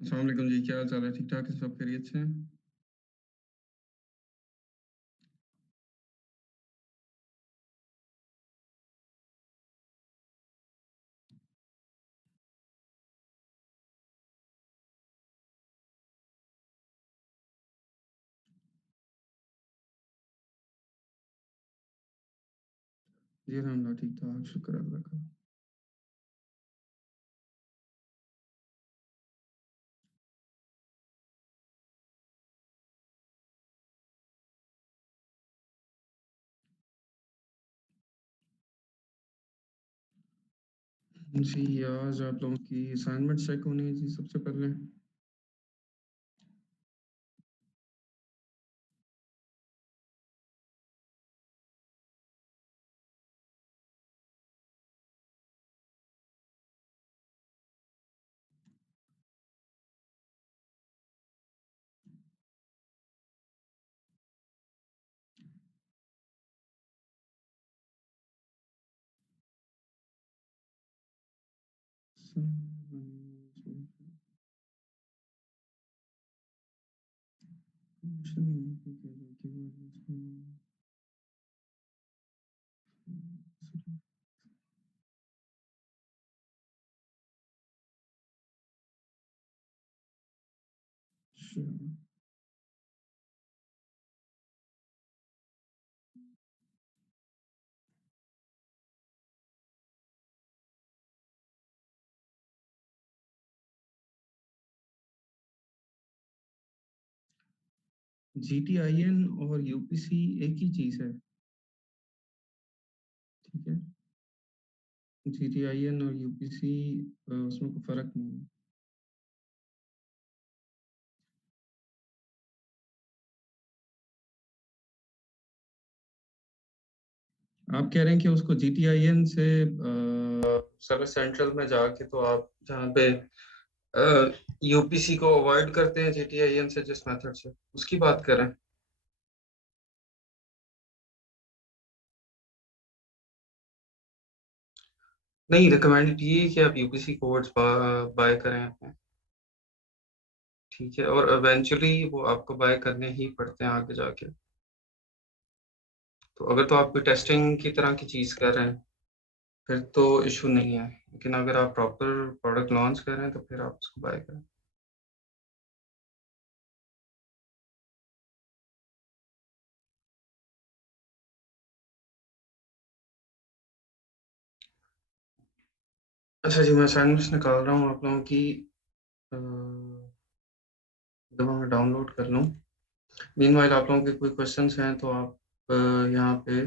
अस्सलाम वालेकुम जी, क्या हाल चाल है? ठीक ठाक है, सब खैरियत से हैं? जी अल्हम्दुलिल्लाह ठीक ठाक, शुक्र अल्लाह का। जी, आज आप लोगों की असाइनमेंट चेक होनी है जी सबसे पहले। अच्छा, जीटीआईएन और यूपीसी एक ही चीज़ है, ठीक है? जीटीआईएन और यूपीसी उसमें कोई फ़र्क नहीं है। आप कह रहे हैं कि उसको जीटीआईएन से सर्विस सेंट्रल में जाके तो आप जहाँ पे यूपीसी को अवॉइड करते हैं जीटीआईएन से जिस मेथड से, उसकी बात कर रहे हैं? नहीं, रिकमेंडेड ये है कि आप यूपीसी कोड्स बाय करें अपने, ठीक है? और इवेंचुअली वो आपको बाय करने ही पड़ते हैं आगे जाके। तो अगर तो आप कोई टेस्टिंग की तरह की चीज़ कर रहे हैं, फिर तो इशू नहीं है। लेकिन अगर आप प्रॉपर प्रोडक्ट लॉन्च कर रहे हैं, तो फिर आप उसको बाय करें। अच्छा जी, मैं असाइनमेंट्स निकाल रहा हूँ आप लोगों की। अ, जब मैं डाउनलोड कर लूँ। मीनवाइल आप लोगों के कोई क्वेश्चंस हैं तो आप यहाँ पे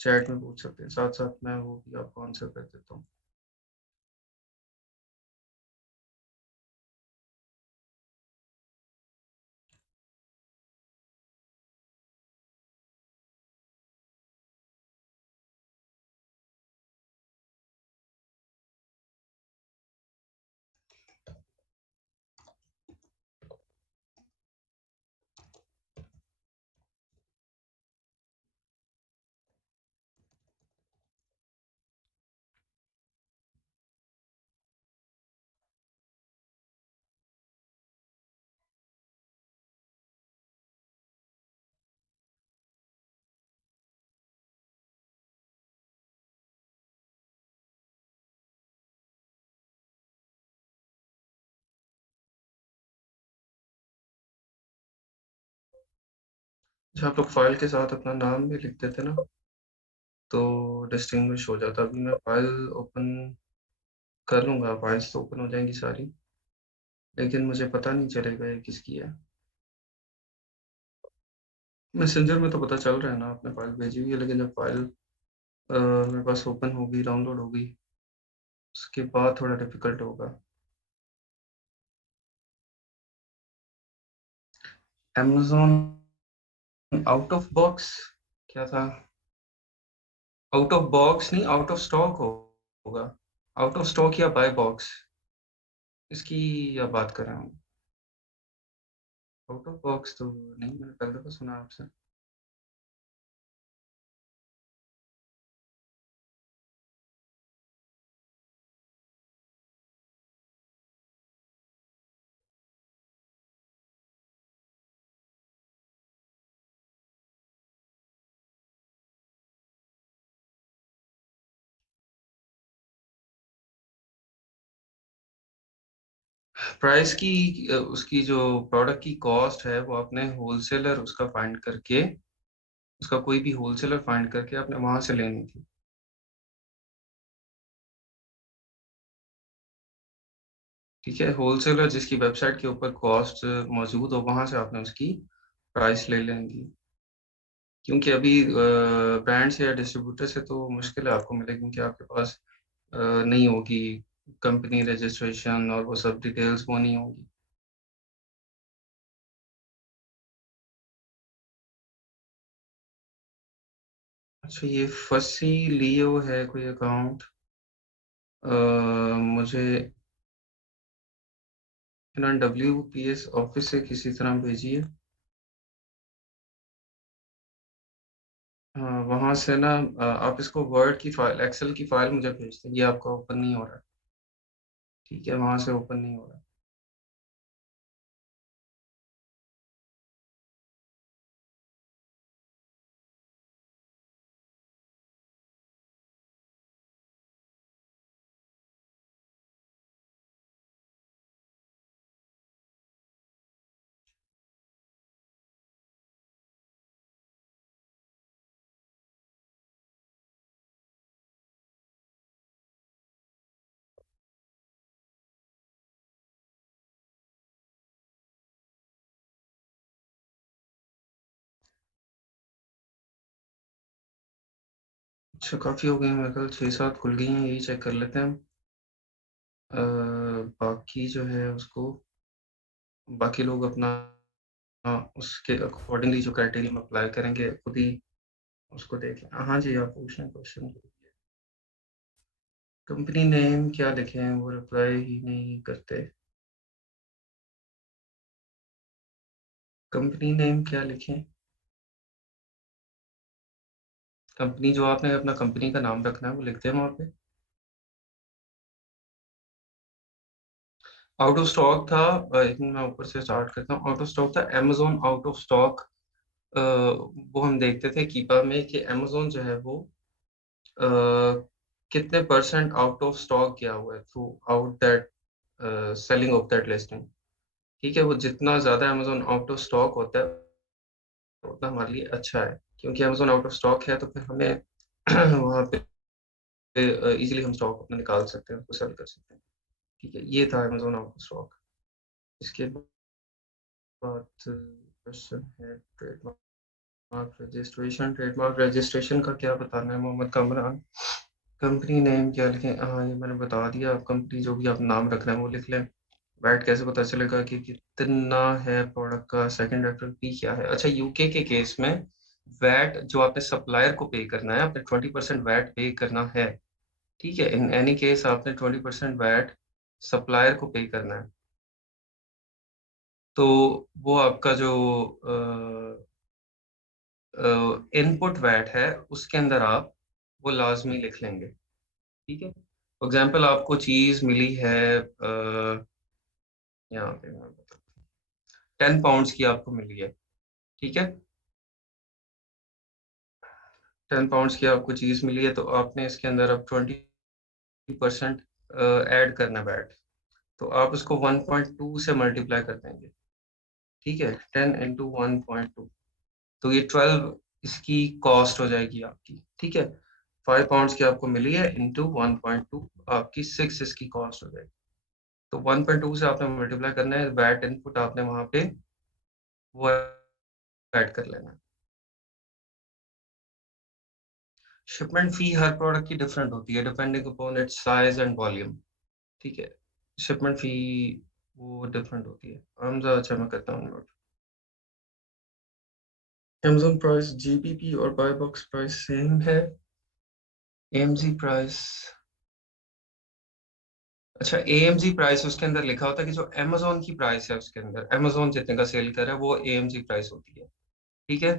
चैट में पूछ सकते हैं। साथ-साथ मैं वो भी आपको आंसर कर देता हूँ। अच्छा, आप लोग फ़ाइल के साथ अपना नाम भी लिख देते ना, तो डिस्टिंग्विश हो जाता। अभी मैं फ़ाइल ओपन कर लूँगा, फ़ाइल्स तो ओपन हो जाएँगी सारी, लेकिन मुझे पता नहीं चलेगा ये किसकी है। मैसेंजर में तो पता चल रहा है ना, आपने फ़ाइल भेजी हुई है, लेकिन जब फ़ाइल मेरे पास ओपन होगी, डाउनलोड होगी, उसके बाद थोड़ा डिफ़िकल्ट होगा। अमेज़न आउट ऑफ बॉक्स क्या था? आउट ऑफ बॉक्स नहीं, आउट ऑफ स्टॉक होगा। आउट ऑफ स्टॉक या बाय बॉक्स, इसकी आप बात कर रहे हो? आउट ऑफ बॉक्स तो नहीं, मैंने पहली दफ़ा सुना आपसे। प्राइस की उसकी जो प्रोडक्ट की कॉस्ट है वो आपने होलसेलर उसका फाइंड करके, उसका कोई भी होलसेलर फाइंड करके आपने वहां से लेनी थी। ठीक है, होलसेलर जिसकी वेबसाइट के ऊपर कॉस्ट मौजूद हो वहां से आपने उसकी प्राइस ले लेनी थी। क्योंकि अभी ब्रांड्स या डिस्ट्रीब्यूटर से तो मुश्किल है आपको मिले, क्योंकि आपके पास नहीं होगी कंपनी रजिस्ट्रेशन और वो सब डिटेल्स वो नहीं होगी। अच्छा, ये फसी लियो है कोई अकाउंट? मुझे ना WPS ऑफिस से किसी तरह भेजिए। हाँ, वहाँ से ना आप इसको वर्ड की फाइल, एक्सेल की फाइल मुझे भेज दें। ये आपका ओपन नहीं हो रहा है। ठीक है, वहाँ से ओपन नहीं हो रहा है। अच्छा, काफ़ी हो गई हैं, मेरे ख्याल 6-7 खुल गई हैं, यही चेक कर लेते हैं। अ, बाकी जो है उसको, बाकी लोग अपना उसके अकॉर्डिंगली जो क्राइटेरिया अप्लाई करेंगे खुद ही उसको देख लें। हाँ जी, आप पूछें क्वेश्चन। कंपनी नेम क्या लिखें, वो रिप्लाई ही नहीं करते। कंपनी नेम क्या लिखें? कंपनी जो आपने अपना कंपनी का नाम रखना है वो लिखते हैं वहाँ पे। आउट ऑफ स्टॉक था, एक मिनट मैं ऊपर से स्टार्ट करता हूँ। आउट ऑफ स्टॉक था अमेजोन आउट ऑफ स्टॉक। वो हम देखते थे कीपा में कि अमेजोन जो है वो अ, कितने परसेंट आउट ऑफ स्टॉक गया हुआ है through out that selling of that listing. ठीक है, वो जितना ज़्यादा अमेजोन आउट ऑफ स्टॉक होता है उतना हमारे लिए अच्छा है, क्योंकि अमेजोन आउट ऑफ स्टॉक है तो फिर हमें वहाँ पे इजीली हम स्टॉक अपना निकाल सकते हैं, उसको सेल कर सकते हैं। ठीक है, ये था अमेजोन आउट ऑफ स्टॉक। इसके बाद क्वेश्चन है ट्रेडमार्क रजिस्ट्रेशन। ट्रेडमार्क रजिस्ट्रेशन का क्या बताना है मोहम्मद कामरान? कंपनी नेम क्या लिखें? हाँ, ये मैंने बता दिया। आप कंपनी जो भी आप नाम रखना है वो लिख लें। वैट कैसे पता चलेगा कि कितना है प्रोडक्ट का? सेकंड रेफरल पी क्या है? अच्छा, यूके के केस में वैट जो आपने सप्लायर को पे करना है, आपने 20% वैट पे करना है। ठीक है, इन एनी केस आपने 20% वैट सप्लायर को पे करना है। तो वो आपका जो इनपुट वैट है उसके अंदर आप वो लाजमी लिख लेंगे। ठीक है, फॉर एग्जाम्पल आपको चीज मिली है यहाँ पे 10 पाउंड्स की आपको मिली है। ठीक है, 10 पाउंड्स की आपको चीज मिली है तो आपने इसके अंदर अब 20% ऐड करना है वैट। तो आप उसको 1.2 से मल्टीप्लाई कर देंगे। ठीक है, 10 × 1.2, तो ये 12 इसकी कॉस्ट हो जाएगी आपकी। ठीक है, 5 पाउंड्स की आपको मिली है इंटू 1.2, आपकी 6 इसकी कॉस्ट हो जाएगी। तो 1.2 से आपने मल्टीप्लाई करना है, वैट इनपुट आपने वहां पे वो ऐड कर लेना है। शिपमेंट फी हर प्रोडक्ट की डिफरेंट होती है depending upon its size and volume. ठीक है, शिपमेंट फी वो डिफरेंट होती है। हम ज़्यादा अच्छा मैं करता हूँ नोट। Amazon प्राइस GBP और बाय बॉक्स प्राइस सेम है। AMG प्राइस, अच्छा AMG प्राइस उसके अंदर लिखा होता है कि जो Amazon की प्राइस है उसके अंदर Amazon जितने का सेल कर रहा है वो AMG प्राइस होती है। ठीक है,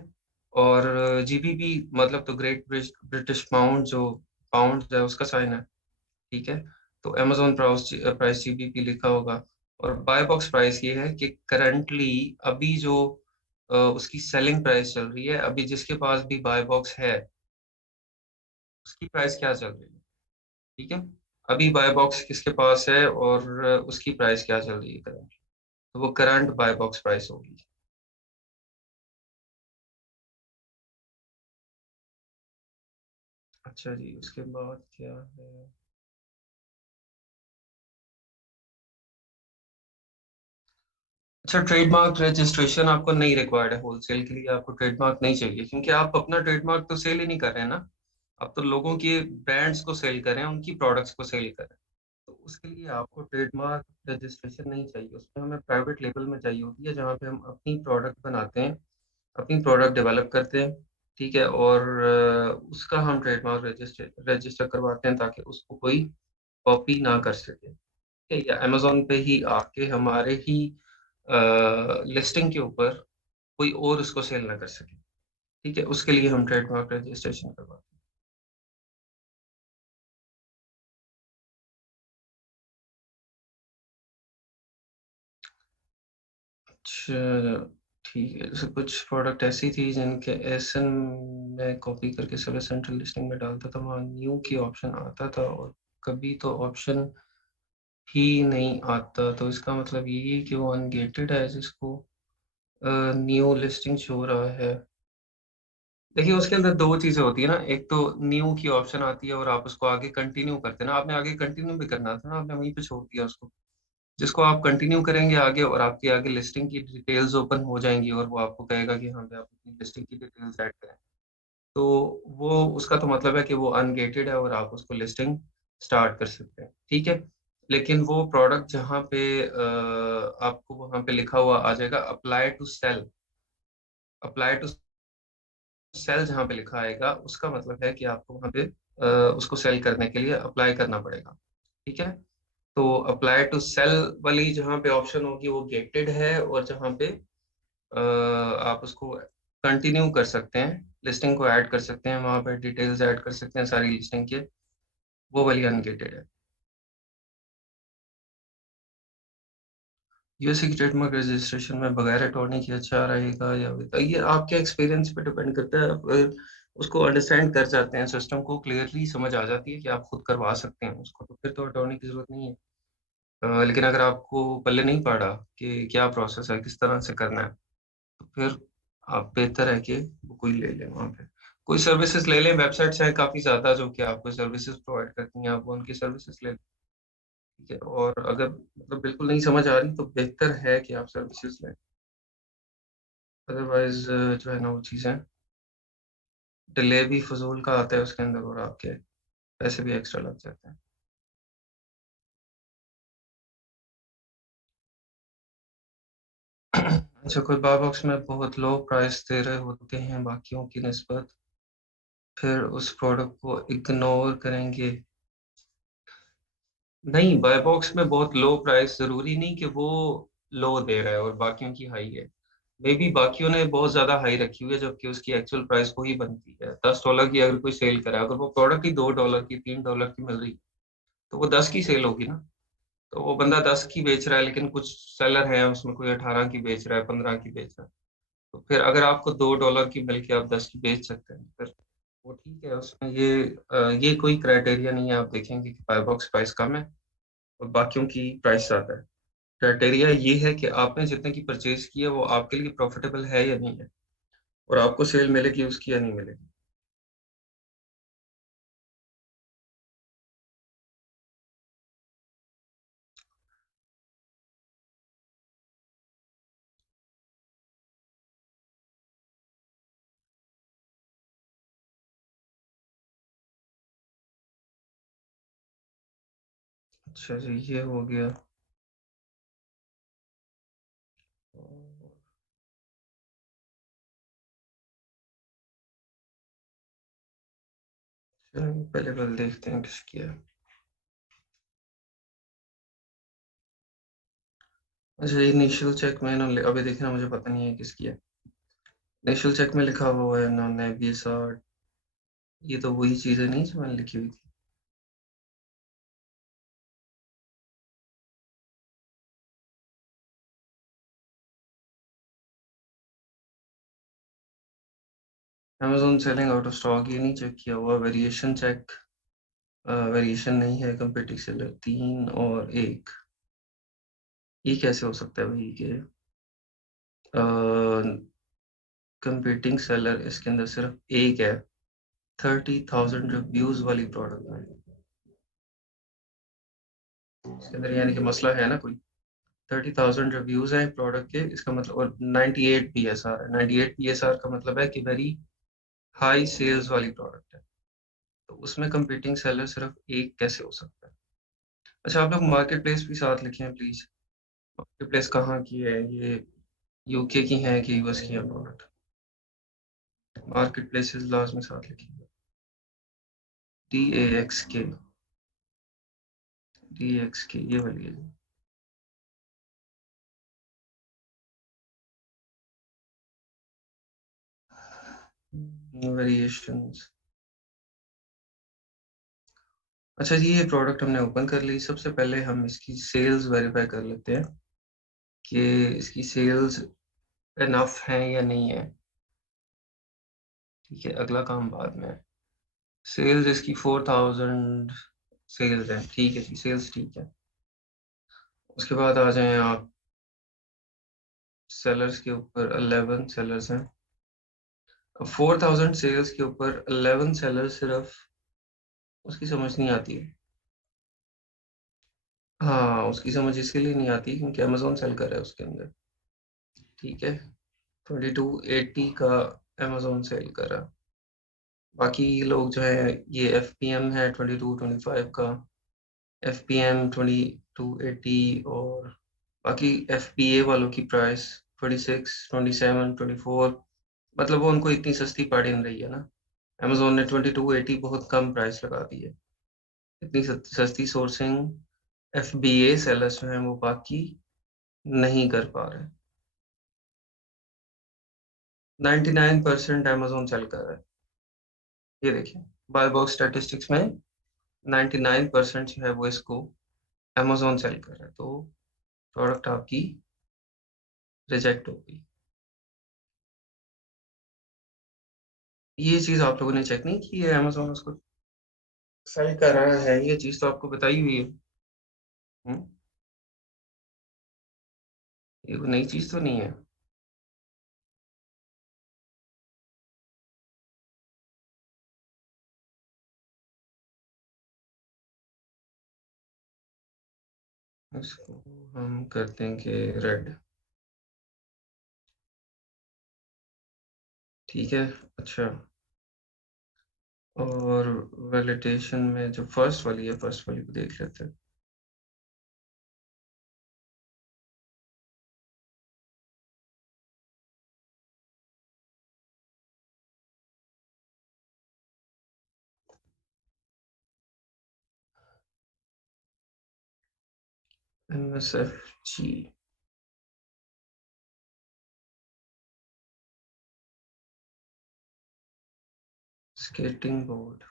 और GBP मतलब तो ग्रेट ब्रिटिश पाउंड, जो पाउंड है उसका साइन है। ठीक है, तो Amazon प्राइस प्राइस GBP लिखा होगा। और बाय बॉक्स प्राइस ये है कि करंटली अभी जो उसकी सेलिंग प्राइस चल रही है, अभी जिसके पास भी बाय बॉक्स है उसकी प्राइस क्या चल रही है। ठीक है, अभी बाय बॉक्स किसके पास है और उसकी प्राइस क्या चल रही है करंट, तो वो करंट बाय बॉक्स प्राइस होगी। अच्छा जी, उसके बाद क्या है? अच्छा, ट्रेडमार्क रजिस्ट्रेशन आपको नहीं रिक्वायर्ड है होलसेल के लिए, आपको ट्रेडमार्क नहीं चाहिए क्योंकि आप अपना ट्रेडमार्क तो सेल ही नहीं कर रहे हैं ना। आप तो लोगों के ब्रांड्स को सेल कर रहे हैं, उनकी प्रोडक्ट्स को सेल कर रहे हैं। तो उसके लिए आपको ट्रेडमार्क रजिस्ट्रेशन नहीं चाहिए, उसमें हमें प्राइवेट लेबल में चाहिए होती है जहाँ पे हम अपनी प्रोडक्ट बनाते हैं, अपनी प्रोडक्ट डेवलप करते हैं। ठीक है, और उसका हम ट्रेडमार्क रजिस्टर रजिस्टर करवाते हैं ताकि उसको कोई कॉपी ना कर सके। ठीक है, या अमेजोन पे ही आके हमारे ही लिस्टिंग के ऊपर कोई और उसको सेल ना कर सके। ठीक है, उसके लिए हम ट्रेडमार्क रजिस्ट्रेशन करवाते हैं। अच्छा, ठीक है, जैसे कुछ प्रोडक्ट ऐसी थी जिनके एसन में कॉपी करके सर्विस सेंट्रल लिस्टिंग में डालता था, वहाँ न्यू की ऑप्शन आता था, और कभी तो ऑप्शन ही नहीं आता, तो इसका मतलब ये है कि वो अनगेटेड है जिसको न्यू लिस्टिंग शो रहा है। देखिए, उसके अंदर दो चीजें होती है ना, एक तो न्यू की ऑप्शन आती है और आप उसको आगे कंटिन्यू करते हैं ना, आपने आगे कंटिन्यू भी करना था ना, आपने वहीं पे छोड़ दिया उसको। जिसको आप कंटिन्यू करेंगे आगे, और आपकी आगे लिस्टिंग की डिटेल्स ओपन हो जाएंगी और वो आपको कहेगा कि हाँ भाई आप अपनी लिस्टिंग की डिटेल्स ऐड करें, तो वो उसका तो मतलब है कि वो अनगेटेड है और आप उसको लिस्टिंग स्टार्ट कर सकते हैं। ठीक है, लेकिन वो प्रोडक्ट जहाँ पे आपको वहाँ पे लिखा हुआ आ जाएगा apply to sell, apply to sell जहाँ पे लिखा आएगा उसका मतलब है कि आपको वहाँ पे उसको सेल करने के लिए अप्लाई करना पड़ेगा। ठीक है, तो अप्लाई टू सेल वाली जहाँ पे ऑप्शन होगी वो गेटेड है, और जहाँ पे आप उसको कंटिन्यू कर सकते हैं, लिस्टिंग को ऐड कर सकते हैं, वहाँ पे डिटेल्स ऐड कर सकते हैं सारी लिस्टिंग के, वो वाली अनगेटेड है। यूएसए की ट्रेडमार्क रजिस्ट्रेशन में बगैर अटॉर्नी के अच्छा रहेगा या ये आपके एक्सपीरियंस पे डिपेंड करता है। आप अगर उसको अंडरस्टैंड कर जाते हैं, सिस्टम को क्लियरली समझ आ जाती है कि आप खुद करवा सकते हैं उसको, तो फिर तो अटॉर्नी की जरूरत नहीं है। लेकिन अगर आपको पल्ले नहीं पड़ा कि क्या प्रोसेस है, किस तरह से करना है, तो फिर आप बेहतर है कि वो कोई ले लें, वहाँ पे कोई सर्विसेज ले लें। वेबसाइट्स हैं काफ़ी ज़्यादा जो कि आपको सर्विसेज प्रोवाइड करती हैं, आप उनकी सर्विसेज ले लें। ठीक है, और अगर मतलब बिल्कुल नहीं समझ आ रही तो बेहतर है कि आप सर्विसेज लें। अदरवाइज जो है ना वो चीज़ें, डिले भी फजूल का आता है उसके अंदर, और आपके पैसे भी एक्स्ट्रा लग जाते हैं। अच्छा, कोई बार बॉक्स में बहुत लो प्राइस दे रहे होते हैं बाकियों की निस्बत, फिर उस प्रोडक्ट को इग्नोर करेंगे? नहीं, बाय बॉक्स में बहुत लो प्राइस जरूरी नहीं कि वो लो दे रहा है और बाकियों की हाई है। मे बी बाकियों ने बहुत ज्यादा हाई रखी हुई है जबकि उसकी एक्चुअल प्राइस वही बनती है। $10 की अगर कोई सेल करे, अगर वो प्रोडक्ट ही $2 की, $3 की मिल रही, तो वो 10 की सेल होगी ना। तो वो बंदा 10 की बेच रहा है, लेकिन कुछ सेलर है उसमें कोई 18 की बेच रहा है, 15 की बेच रहा है। तो फिर अगर आपको $2 की मिल के आप 10 की बेच सकते हैं, फिर वो ठीक है। उसमें ये कोई क्राइटेरिया नहीं है, आप देखेंगे कि बाय बॉक्स प्राइस कम है और बाकियों की प्राइस ज्यादा है। क्राइटेरिया ये है कि आपने जितने की परचेज की है वो आपके लिए प्रॉफिटेबल है या नहीं है, और आपको सेल मिलेगी उसकी या नहीं मिलेगी। अच्छा जी, ये हो गया। चलिए, पहले बल देखते हैं किसकी है। अच्छा, ये इनिशियल चेक में ना अभी देखना, मुझे पता नहीं है किसकी है। इनिशियल चेक में लिखा हुआ है ना नेविसा, ये तो वही चीज़ें नहीं जो मैंने लिखी हुई थी। Amazon selling out of stock, ये नहीं चेक किया हुआ। वेरिएशन चेक, वेरिएशन नहीं है, कंपीटिंग सेलर 3 और 1, ये कैसे हो सकता है भाई कि कंपीटिंग सेलर इसके अंदर सिर्फ एक है 30,000 रिव्यूज वाली प्रोडक्ट में, इसके अंदर यानी कि मसला है ना कोई। 30,000 रिव्यूज हैं प्रोडक्ट के, इसका मतलब, और 98 PSR है। 98 PSR का मतलब है कि वेरी हाई सेल्स वाली प्रोडक्ट है, तो उसमें कंपीटिंग सेलर सिर्फ एक कैसे हो सकता है। अच्छा, आप लोग मार्केट प्लेस भी साथ लिखें प्लीज। मार्केट प्लेस कहाँ की है ये, यूके की है कि यूएस की है प्रोडक्ट। मार्केट प्लेसेस लास्ट में साथ लिखिए। DAXK ये वाली है। वेरिएशंस। अच्छा जी, ये प्रोडक्ट हमने ओपन कर ली। सबसे पहले हम इसकी सेल्स वेरीफाई कर लेते हैं कि इसकी सेल्स इनफ है या नहीं है। ठीक है, अगला काम बाद में है। सेल्स इसकी 4,000 सेल्स है, ठीक है जी, सेल्स ठीक है। उसके बाद आ जाएं आप सेलर्स के ऊपर। 11 सेलर्स हैं। अब 4,000 सेल्स के ऊपर 11 सेलर्स सिर्फ, उसकी समझ नहीं आती है। हाँ, उसकी समझ इसके लिए नहीं आती क्योंकि अमेजोन सेल कर रहा है उसके अंदर। ठीक है, 2280 का अमेजोन सेल कर रहा है। बाकी लोग जो है, ये FPM है 2225 का, FPM 2280, और बाकी FBA वालों की प्राइस 26, 27, 24, मतलब वो उनको इतनी सस्ती पड़ नहीं रही है ना। अमेजोन ने 2280 बहुत कम प्राइस लगा दी है। इतनी सस्ती सोर्सिंग FBA सेलर्स जो हैं वो बाकी नहीं कर पा रहे। 99% अमेजोन सेल कर रहा है। ये देखिए, बाय बॉक्स स्टैटिस्टिक्स में 99% जो है वो इसको अमेजोन सेल कर रहा है, तो प्रोडक्ट आपकी रिजेक्ट हो गई। ये चीज आप लोगों ने चेक नहीं की है, अमेजोन उसको सेल कर रहा है, ये चीज तो आपको बताई हुई है। हम्म, ये कोई नई चीज तो नहीं है। इसको हम कर देंगे रेड। ठीक है। अच्छा, और वैलिडेशन में जो फर्स्ट वाली है, फर्स्ट वाली को देख लेते हैं। MSFG skating board.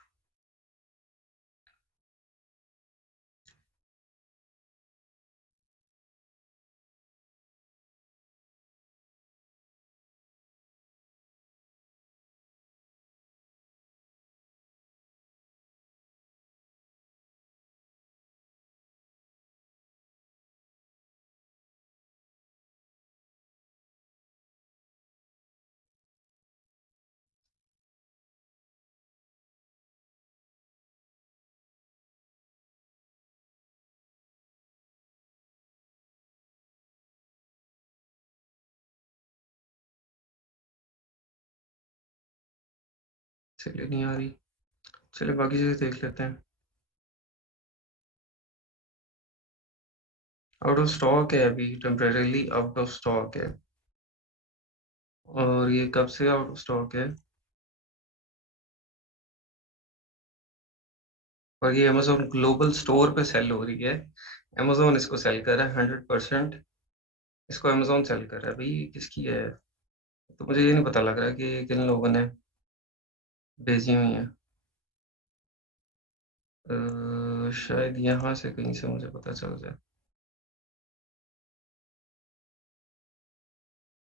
चलिए, नहीं आ रही। चलिए बाकी चीजें देख लेते हैं। आउट ऑफ स्टॉक है अभी, टेम्परेरीली आउट ऑफ स्टॉक है। और ये कब से आउट ऑफ स्टॉक है? और ये अमेजोन ग्लोबल स्टोर पे सेल हो रही है। अमेजोन इसको सेल कर रहा है 100%। इसको अमेजोन सेल कर रहा है भाई, किसकी है? तो मुझे ये नहीं पता लग रहा कि किन लोगों ने भेजी हुई है। शायद यहाँ से कहीं से मुझे पता चल जाए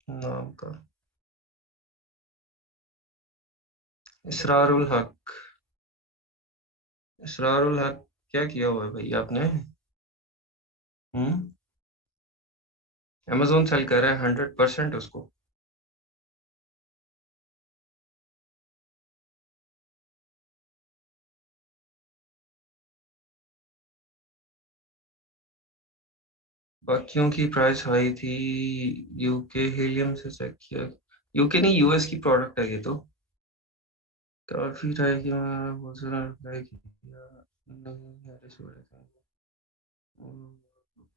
नाम का। इसरारुल हक। इसरारुल हक, क्या किया हुआ है भाई आपने? हम्म। अमेजोन सेल कर रहा है 100% उसको। बाकियों की प्राइस हाई थी। यूके हीलियम से चेक किया। यूके नहीं, यूएस की प्रोडक्ट है ये तो। काफी ट्राई किया, बहुत सारा ट्राई किया, नहीं है रिसोर्स है।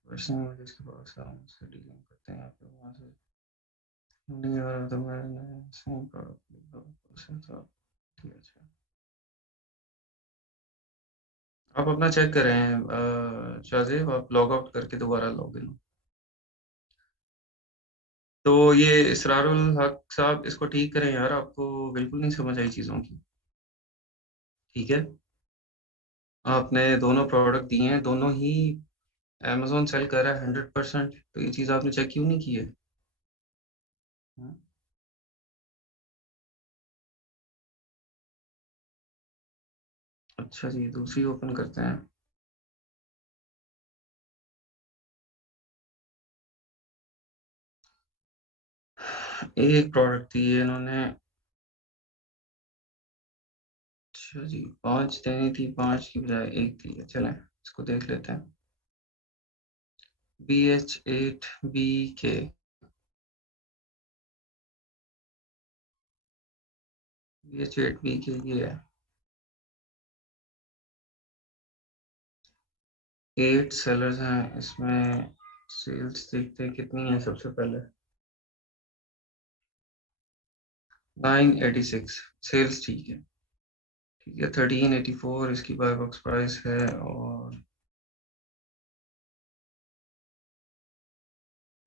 पर्सनल जिसके पास है उनसे डीलिंग करते हैं, आप लोग वहाँ से नहीं आ रहा, तो मैंने सेम प्रोडक्ट था। ठीक है, अच्छा। आप अपना चेक करें शाहजेब, आप लॉग आउट करके दोबारा लॉग इन। तो ये इसरारुल हक साहब, इसको ठीक करें यार, आपको बिल्कुल नहीं समझ आई चीज़ों की। ठीक है। आपने दोनों प्रोडक्ट दिए हैं, दोनों ही अमेजोन सेल कर रहा है 100%, तो ये चीज़ आपने चेक क्यों नहीं की है? हाँ? अच्छा जी, दूसरी ओपन करते हैं। एक प्रोडक्ट दी है इन्होंने। अच्छा जी, 5 देनी थी, 5 की बजाय एक दी है, चलें इसको देख लेते हैं। BH8BK। BH8BK ये है। 8 सेलर्स हैं इसमें। सेल्स देखते हैं कितनी है सबसे पहले। 986 सेल्स, ठीक है। ठीक है, 1384 इसकी बाय बॉक्स प्राइस है। और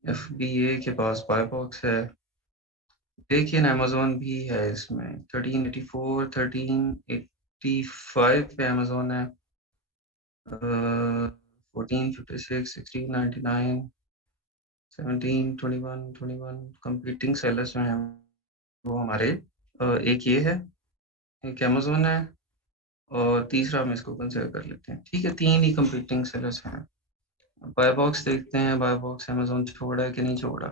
FBA के पास बाय बॉक्स है। देखिए ना, अमेजोन भी है इसमें। 1384, 1385 पे अमेजोन है। 1456, 1699, 1721, कंपीटिंग सेलर्स में है वो हमारे। एक ये है, एक अमेजोन है, और तीसरा हम इसको कंसिडर कर लेते हैं। ठीक है, तीन ही कंपीटिंग सेलर्स हैं। बाय बॉक्स देखते हैं, बाय बॉक्स अमेजोन छोड़ा है कि नहीं छोड़ा।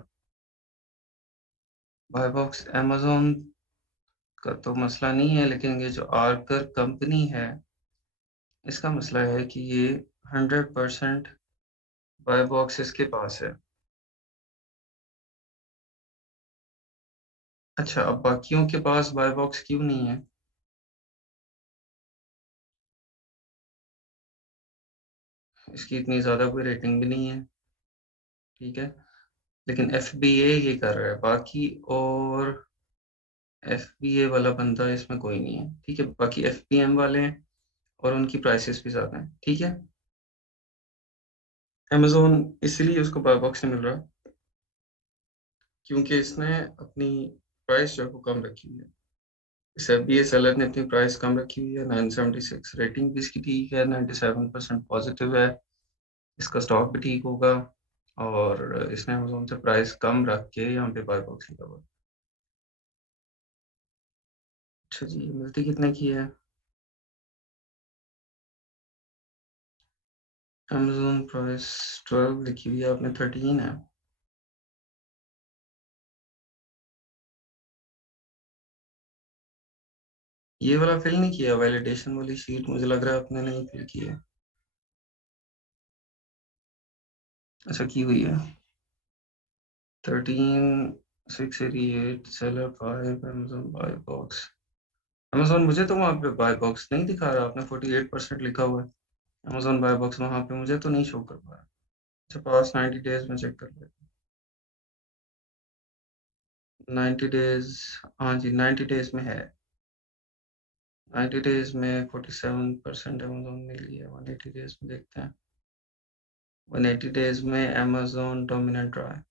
बाय बॉक्स अमेजोन का तो मसला नहीं है, लेकिन ये जो आर्कर कंपनी है, इसका मसला है कि ये 100% बाय बॉक्स इसके पास है। अच्छा, अब बाकियों के पास बाय बॉक्स क्यों नहीं है? इसकी इतनी ज़्यादा कोई रेटिंग भी नहीं है। ठीक है। लेकिन FBA ये कर रहा है बाकी, और FBA वाला बंदा इसमें कोई नहीं है। ठीक है, बाकी FBM वाले हैं, और उनकी प्राइसेस भी ज़्यादा हैं। ठीक है। अमेजोन इसलिए उसको बाय बॉक्स नहीं मिल रहा, क्योंकि इसने अपनी प्राइस जो है वो कम रखी हुई है। इस FBA सेलर ने अपनी प्राइस कम रखी हुई है। 976 रेटिंग भी इसकी ठीक है, 97% पॉजिटिव है। इसका स्टॉक भी ठीक होगा। और इसने अमेजोन से प्राइस कम रख के यहाँ पे बाय बॉक्स लिखा हुआ है। अच्छा जी, मिलती कितने की है? अमेजोन प्राइस 12 लिखी हुई है, आपने 13 है। ये वाला फिल नहीं किया, वैलिडेशन वाली शीट मुझे लग रहा है आपने नहीं फिल की है। अच्छा, की हुई है। 13,688 seller 5 Amazon buy box. Amazon मुझे तो वहाँ पे बाय बॉक्स नहीं दिखा रहा, आपने 48% लिखा हुआ है। अमेजोन बाय बॉक्स वहाँ पे मुझे तो नहीं शो कर पा रहा। अच्छा, पास 90 डेज में चेक कर लेते 90 डेज। हाँ जी, 90 डेज में है। 90 डेज में 47% अमेजोन ने लिया। 180 डेज में देखते हैं। 180 डेज में अमेजोन डोमिनेंट रहा है।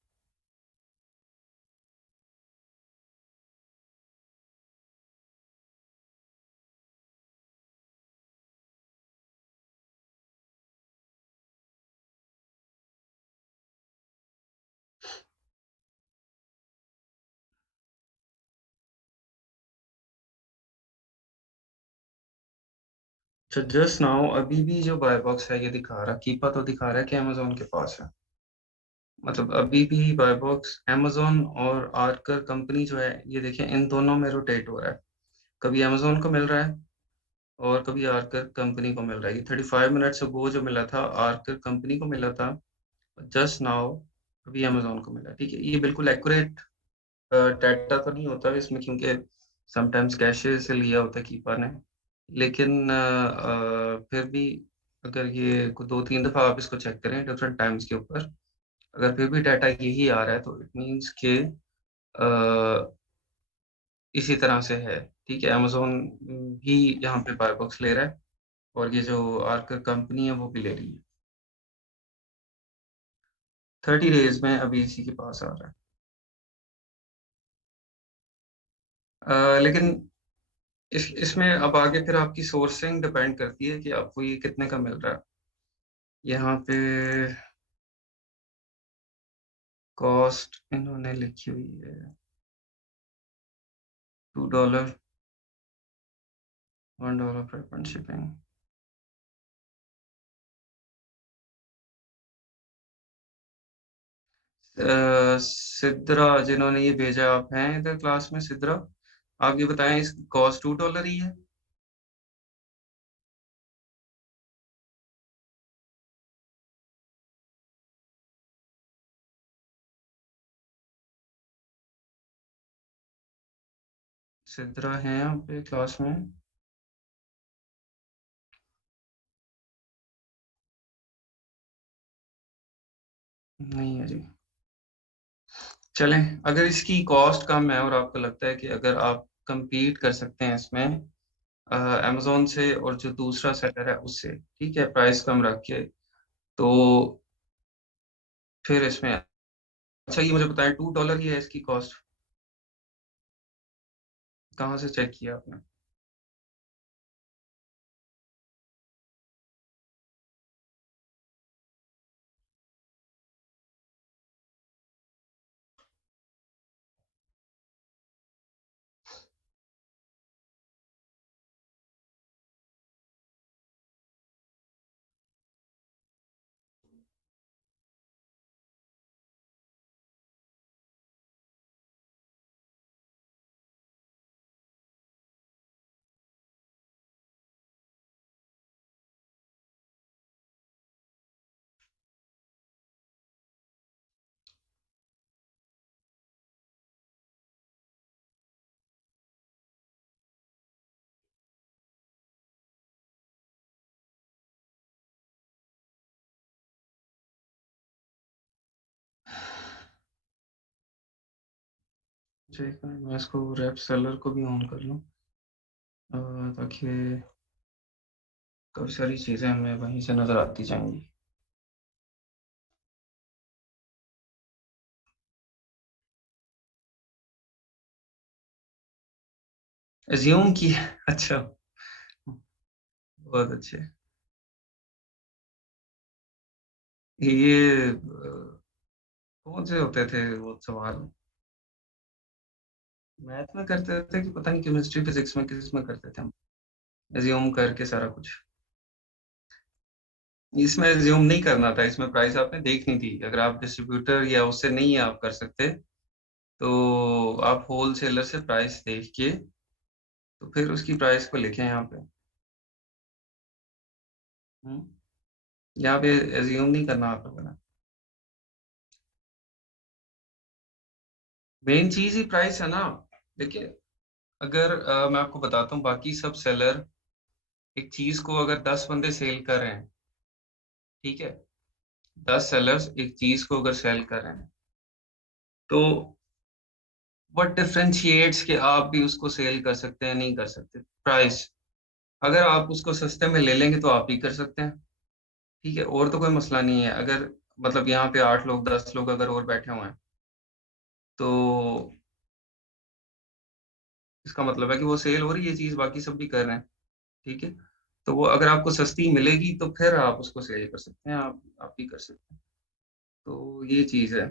तो जस्ट नाउ अभी भी जो बाय बॉक्स है ये दिखा रहा, कीपा तो दिखा रहा है कि अमेजोन के पास है। मतलब अभी भी बाय बॉक्स अमेजोन और आर्कर कंपनी जो है, ये देखिए इन दोनों में रोटेट हो रहा है। कभी अमेजोन को मिल रहा है और कभी आर्कर कंपनी को मिल रहा है। ये 35 मिनट्स अगो जो मिला था आर्कर कंपनी को मिला था, जस्ट नाउ अभी अमेजोन को मिला। ठीक है, ये बिल्कुल एक्यूरेट डाटा तो नहीं होता इसमें, क्योंकि समटाइम्स कैशे से लिया होता है कीपर ने। लेकिन फिर भी अगर ये 2-3 दफ़ा आप इसको चेक करें डिफरेंट टाइम्स के ऊपर, अगर फिर भी डाटा यही आ रहा है तो इट मीन्स के इसी तरह से है। ठीक है, अमेजोन भी यहाँ पे बाय बॉक्स ले रहा है और ये जो आर्कर कंपनी है वो भी ले रही है। 30 डेज में अभी इसी के पास आ रहा है। लेकिन इसमें अब आगे फिर आपकी सोर्सिंग डिपेंड करती है कि आपको ये कितने का मिल रहा है। यहाँ पे कॉस्ट इन्होंने लिखी हुई है $2, $1 फ्रीक्वेंट शिपिंग। सिद्रा जिन्होंने ये भेजा, आप हैं इधर क्लास में सिद्रा? आप ये बताएं, इसकी कॉस्ट $2 ही है? सिद्रा हैं आप पे क्लास में? नहीं है जी। चलें, अगर इसकी कॉस्ट कम है और आपको लगता है कि अगर आप compete कर सकते हैं इसमें अमेजोन से और जो दूसरा सेलर है उससे, ठीक है, प्राइस कम रख के, तो फिर इसमें अच्छा ये मुझे बताएं $2 ही है इसकी कॉस्ट? कहाँ से चेक किया आपने? जी, एक मिनट, मैं इसको रैप सेलर को भी ऑन कर लूँ ताकि काफ़ी सारी चीज़ें हमें वहीं से नज़र आती जाएंगी। एज्यूम किया। अच्छा, बहुत अच्छे। ये कौन से होते थे वो सवाल? मैथ में करते थे कि पता नहीं केमिस्ट्री फिजिक्स में किस में करते थे हम? एज्यूम करके सारा कुछ। इसमें एज्यूम नहीं करना था, इसमें प्राइस आपने देखनी थी। अगर आप डिस्ट्रीब्यूटर या उससे नहीं आप कर सकते, तो आप होल सेलर से प्राइस देख के तो फिर उसकी प्राइस को लिखें यहाँ पे। हम्म, यहाँ पे एज्यूम नहीं करना आप लोगों ने। मेन चीज ही प्राइस है ना। देखिए, अगर मैं आपको बताता हूँ, बाकी सब सेलर एक चीज को अगर 10 बंदे सेल कर रहे हैं, ठीक है, 10 सेलर्स एक चीज को अगर सेल कर रहे हैं, तो व्हाट डिफरेंशिएट्स कि आप भी उसको सेल कर सकते हैं नहीं कर सकते? प्राइस। अगर आप उसको सस्ते में ले लेंगे तो आप ही कर सकते हैं। ठीक है, और तो कोई मसला नहीं है। अगर मतलब यहाँ पे 8 लोग 10 लोग अगर और बैठे हुए हैं, तो इसका मतलब है कि वो सेल हो रही है चीज, बाकी सब भी कर रहे हैं। ठीक है, तो वो अगर आपको सस्ती मिलेगी तो फिर आप उसको सेल कर सकते हैं, आप भी कर सकते हैं। तो ये चीज है।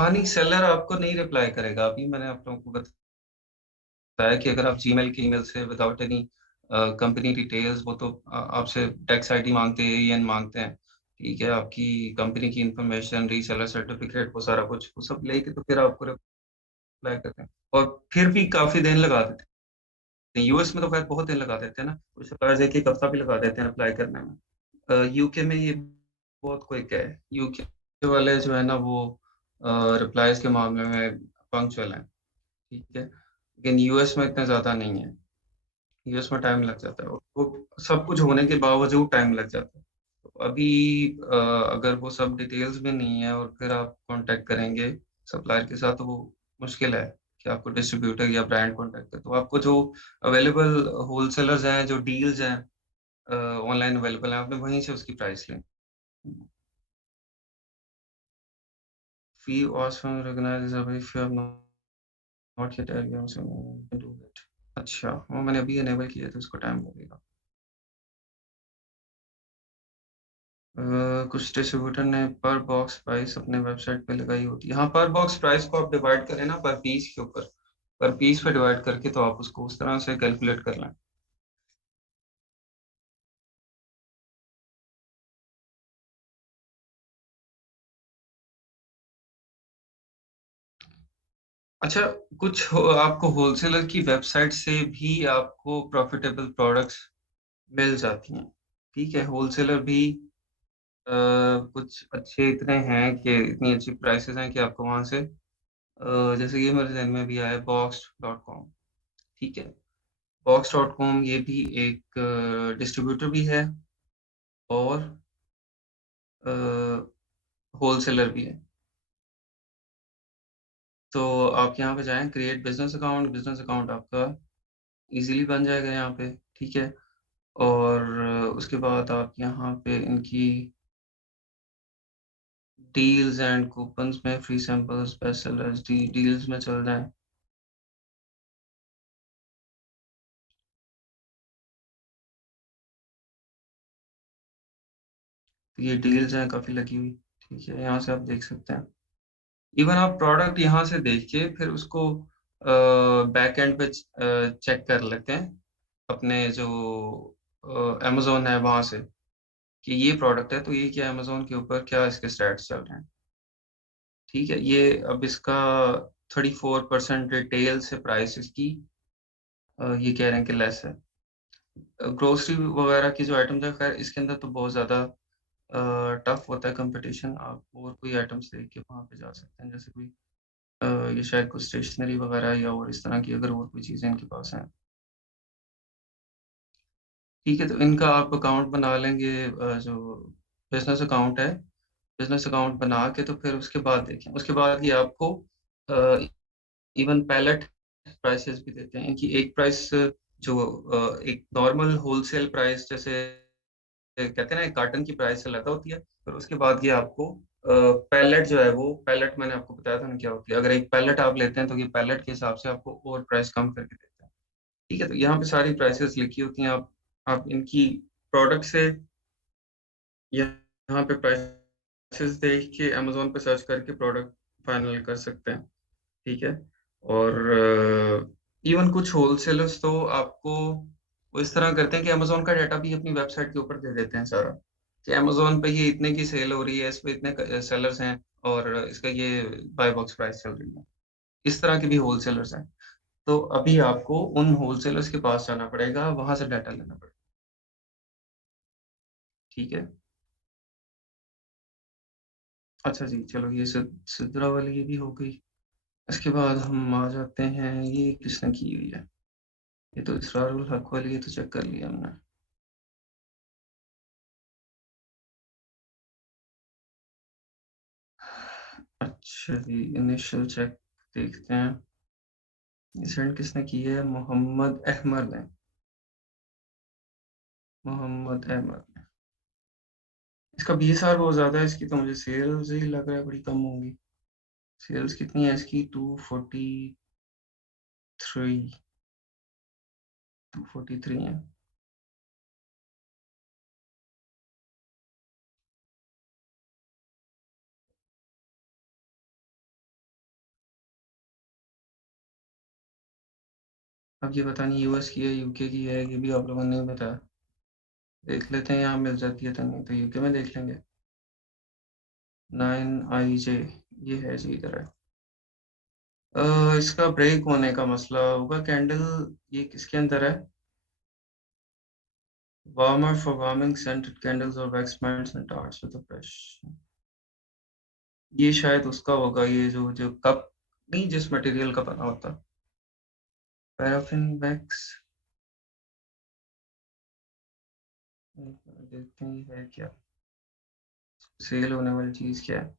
हाँ नहीं, सेलर आपको नहीं रिप्लाई करेगा। अभी मैंने आप लोगों को बताया कि अगर आप जीमेल के ईमेल से विदाउट एनी कंपनी डिटेल्स, वो तो आपसे टैक्स आईडी मांगते हैं, एन मांगते हैं, ठीक है, आपकी कंपनी की इंफॉर्मेशन, रीसेलर सर्टिफिकेट, वो सारा कुछ वो सब लेके तो फिर आपको रिप्लाई करते हैं। और फिर भी काफी दिन लगा देते हैं। यूएस में तो खैर बहुत दिन लगा देते हैं ना, कुछ सप्लायर्स एक एक हफ्ता भी लगा देते हैं अप्लाई करने में। यूके में ये बहुत क्विक है। यूके वाले जो है ना वो रिप्लाईज के मामले में पंक्चुअल हैं, ठीक है, लेकिन यूएस में इतना ज्यादा नहीं है। यूएस में टाइम लग जाता है, और वो सब कुछ होने के बावजूद टाइम लग जाता है। तो अभी अगर वो सब डिटेल्स में नहीं है और फिर आप कांटेक्ट करेंगे सप्लायर के साथ, तो वो मुश्किल है कि आपको डिस्ट्रीब्यूटर या ब्रांड कांटेक्ट है। तो आपको जो अवेलेबल होलसेलर्स हैं, जो डील्स हैं ऑनलाइन अवेलेबल हैं, आपने वहीं से उसकी प्राइस लें। फी was from recognized as if you have not yet earlier so do it। अच्छा, वो मैंने अभी इनेबल किया है, तो उसको टाइम लगेगा। कुछ डिस्ट्रीब्यूटर ने पर बॉक्स प्राइस अपने वेबसाइट पे लगाई होती है। हाँ, पर बॉक्स प्राइस को आप डिवाइड करें ना पर पीस के ऊपर, पर पीस पे डिवाइड करके, तो आप उसको उस तरह से कैलकुलेट कर लें। अच्छा, आपको होलसेलर की वेबसाइट से भी आपको प्रॉफिटेबल प्रोडक्ट्स मिल जाती हैं, ठीक है। होलसेलर भी कुछ अच्छे इतने हैं कि इतनी अच्छी प्राइसेस हैं कि आपको वहां से जैसे ये मेरे ध्यान में भी आया बॉक्स.com, ठीक है। बॉक्स.com ये भी एक डिस्ट्रीब्यूटर भी है और होलसेलर भी है। तो आप यहाँ पे जाएं, create business account. Business account आपका इजीली बन जाएगा यहाँ पे, ठीक है। और उसके बाद आप यहाँ पे इनकी डील्स एंड कूपन्स में free samples, best sellers, deals में चल जाएं। तो ये डील्स हैं काफ़ी लगी हुई, ठीक है, यहाँ से आप देख सकते हैं। इवन आप प्रोडक्ट यहाँ से देख के फिर उसको बैक एंड पे चेक कर लेते हैं अपने जो अमेजोन है वहां से, कि ये प्रोडक्ट है तो ये क्या अमेजोन के ऊपर क्या इसके स्टैट्स चल रहे हैं, ठीक है। ये अब इसका 34% रिटेल से प्राइस इसकी ये कह रहे हैं कि लेस है। ग्रोसरी वगैरह की जो आइटम्स है, खैर इसके अंदर तो बहुत ज़्यादा टफ होता है कंपटीशन। आप और कोई आइटम्स देख के वहाँ पे जा सकते हैं, जैसे कोई ये शायद कुछ स्टेशनरी वगैरह या और इस तरह की अगर और कोई चीज़ें इनके पास हैं, ठीक है। तो इनका आप अकाउंट बना लेंगे, जो बिजनेस अकाउंट है, बिजनेस अकाउंट बना के तो फिर उसके बाद देखें, उसके बाद ये आपको इवन पैलेट प्राइसेस भी देते हैं। इनकी एक प्राइस जो एक नॉर्मल होलसेल प्राइस जैसे कहते हैं ना, एक कार्टन की प्राइस से लगा होती है, फिर उसके बाद ये आपको पैलेट जो है, वो पैलेट मैंने आपको बताया था ना क्या होती है। अगर एक पैलेट आप लेते हैं तो ये पैलेट के हिसाब से आपको और प्राइस कम करके देता है, ठीक है। तो यहाँ पे सारी प्राइसेस लिखी होती हैं। आप इनकी प्रोडक्ट से यहाँ पे प्राइसेस देख के अमेजोन पे सर्च करके प्रोडक्ट फाइनल कर सकते हैं, ठीक है। और इवन कुछ होलसेलर्स तो आपको वो इस तरह करते हैं कि अमेजोन का डाटा भी अपनी वेबसाइट के ऊपर दे देते हैं सारा, कि अमेजोन पे ये इतने की सेल हो रही है, इस पे इतने सेलर्स हैं, और इसका ये बाय बॉक्स प्राइस चल रही है। इस तरह के भी होलसेलर्स हैं। तो अभी आपको उन होलसेलर्स के पास जाना पड़ेगा, वहां से डाटा लेना पड़ेगा, ठीक है। अच्छा जी, चलो ये सिद्रा वाली ये भी हो गई। इसके बाद हम आ जाते हैं, ये किसने की हुई है, ये तो इसरारुल हक वाली, ये तो चेक कर लिया हमने। अच्छा जी, इनिशियल चेक देखते हैं। ये सेंड किसने की है, मोहम्मद अहमद ने। मोहम्मद अहमद ने। इसका BSR बहुत ज्यादा है, इसकी तो मुझे सेल्स ही लग रहा है बड़ी कम होंगी। सेल्स कितनी है इसकी, 243 है। अब ये पता नहीं यूएस की है यूके की है, ये भी आप लोगों ने नहीं बताया। देख लेते हैं यहाँ मिल जाती है तो, नहीं तो यूके में देख लेंगे। 9IJ ये है जी, इधर है। इसका ब्रेक होने का मसला होगा। कैंडल ये किसके अंदर है? Warmer for warming scented candles और wax melts and tarts with fresh. ये शायद उसका होगा, ये जो जो कप नहीं, जिस मटेरियल का बना होता। Paraffin wax. देखते हैं ये है क्या, सेल होने वाली चीज क्या है।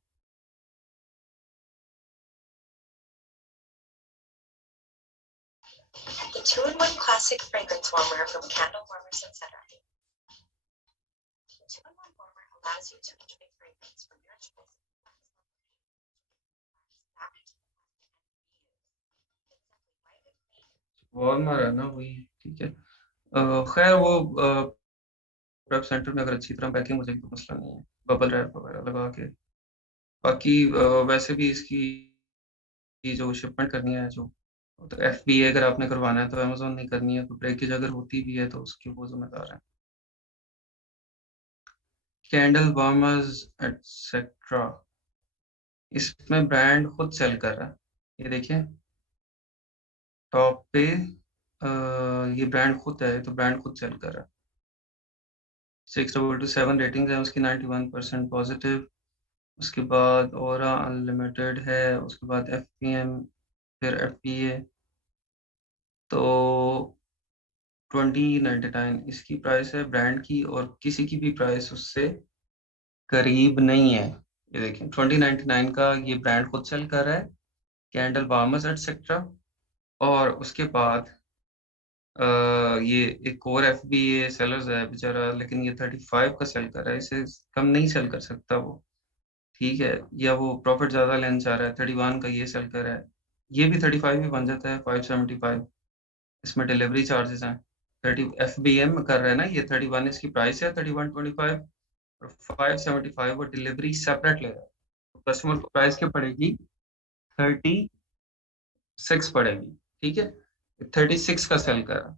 The 2-in-1 Classic Fragrance Warmer from Candle Warmers, etc. The 2-in-1 Warmer allows you to enjoy fragrance from your choice. Warmer है ना वही, ठीक है। खैर वो प्रेप सेंटर में अगर अच्छी तरह पैकिंग हो जाएगी तो मसला नहीं है, बबल रैप वगैरह लगा के। बाकी वैसे भी इसकी जो शिपमेंट करनी है, जो तो FBA अगर आपने करवाना है तो अमेजोन नहीं करनी है, तो ब्रेकेज अगर होती भी है तो उसके वो जिम्मेदार है। कैंडल वार्मर्स एटसेट्रा, इसमें ब्रांड खुद सेल कर रहा है। ये देखिए टॉप पे ये ब्रांड खुद है, तो ब्रांड खुद सेल कर रहा है। 6/7 रेटिंग है उसकी, 91% पॉजिटिव। उसके बाद ओरा अनलिमिटेड है, उसके बाद FPM, फिर FPA। तो 2099 इसकी प्राइस है ब्रांड की, और किसी की भी प्राइस उससे करीब नहीं है। ये देखें 2099 का ये ब्रांड खुद सेल कर रहा है, कैंडल वार्मर्स एटसेट्रा। और उसके बाद ये एक और FBA सेलर्स है बेचारा, लेकिन ये 35 का सेल कर रहा है, इसे कम नहीं सेल कर सकता वो, ठीक है। या वो प्रॉफिट ज्यादा लेना चाह रहा है, 31 का ये सेल कर रहा है। ये भी 35 ही बन जाता है, 575। इसमें डिलीवरी चार्जेस हैं। 30 FBM कर रहे हैं ना ये, 31 इसकी प्राइस है, 3125, और 575 वो डिलीवरी सेपरेट ले रहा है। तो कस्टमर को प्राइस क्या पड़ेगी? 36 पड़ेगी, ठीक है। 36 का सेल कर रहा है,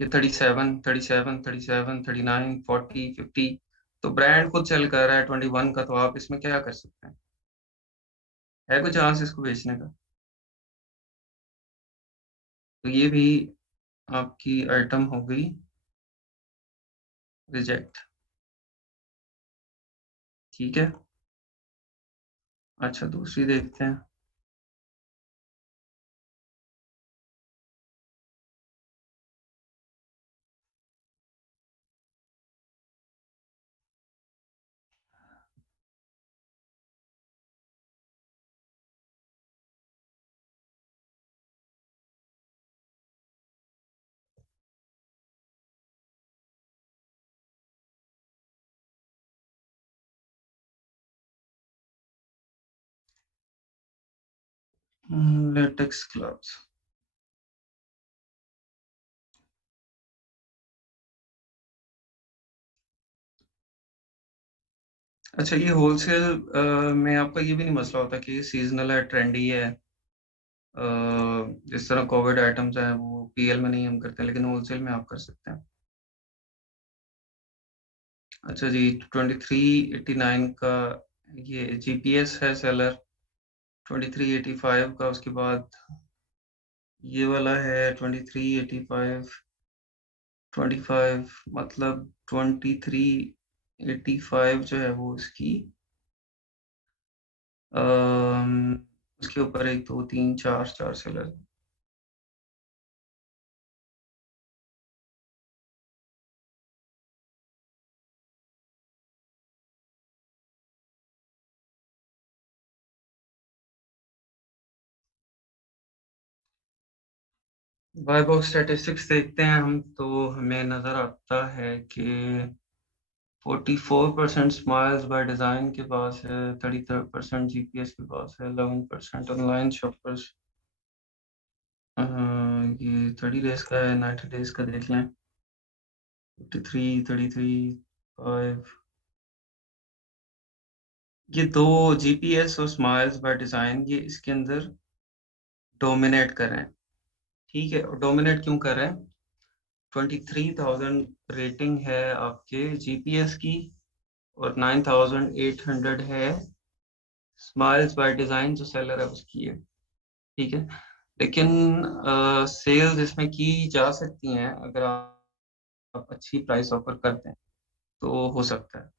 ये 37, 37, 37, 39, 40, 50। तो ब्रांड खुद सेल कर रहा है 21 का, तो आप इसमें क्या कर सकते हैं? है कुछ चांस इसको बेचने का? तो ये भी आपकी आइटम हो गई रिजेक्ट, ठीक है। अच्छा दूसरी देखते हैं। Latex gloves. अच्छा ये होलसेल में आपका ये भी नहीं मसला होता कि सीजनल है, ट्रेंडी है? जिस तरह कोविड आइटम्स हैं वो PL में नहीं हम करते, लेकिन होलसेल में आप कर सकते हैं। अच्छा जी, 2389 का ये GPS है सेलर, 2385 का। उसके बाद ये वाला है 2385, 25, मतलब 2385 जो है वो इसकी अम, उसके ऊपर 1 2 3 4 सेलर। बाय बॉक्स स्टैटिस्टिक्स देखते हैं हम, तो हमें नज़र आता है कि 44% स्माइल्स बाय डिज़ाइन के पास है, 33% GPS के पास है, 11% ऑनलाइन शॉपर्स। ये 30 डेज का है, 90 डेज का देख लें। 53, 33, 5। ये दो GPS और स्माइल्स बाय डिज़ाइन ये इसके अंदर डोमिनेट कर रहे हैं, ठीक है, डोमिनेट क्यों कर रहे हैं? 23,000 रेटिंग है आपके जीपीएस की, और 9,800 है स्माइल्स बाय डिजाइन जो सेलर है उसकी है। ठीक है, लेकिन सेल्स इसमें की जा सकती हैं अगर आप अच्छी प्राइस ऑफर करते हैं तो हो सकता है।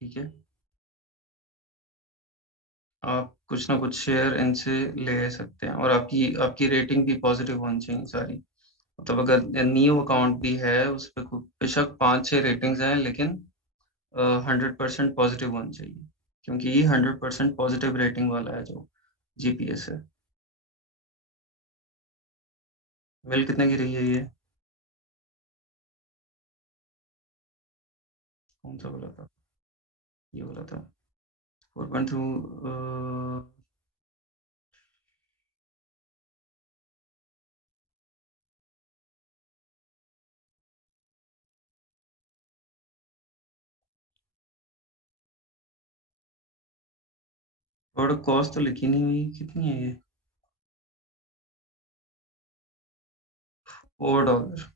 ठीक है, आप कुछ ना कुछ शेयर इनसे ले सकते हैं, और आपकी आपकी रेटिंग भी पॉजिटिव होनी चाहिए सारी। मतलब अगर न्यू अकाउंट भी है उस पर बेशक 5-6 रेटिंग्स हैं, लेकिन 100% पॉजिटिव होनी चाहिए, क्योंकि ये 100% पॉजिटिव रेटिंग वाला है जो जीपीएस है। मिल कितने की रही है ये? कौन सा बोला था? ये बोला था 4.2। प्रोडक्ट कॉस्ट तो लिखी नहीं हुई, कितनी है ये? $4।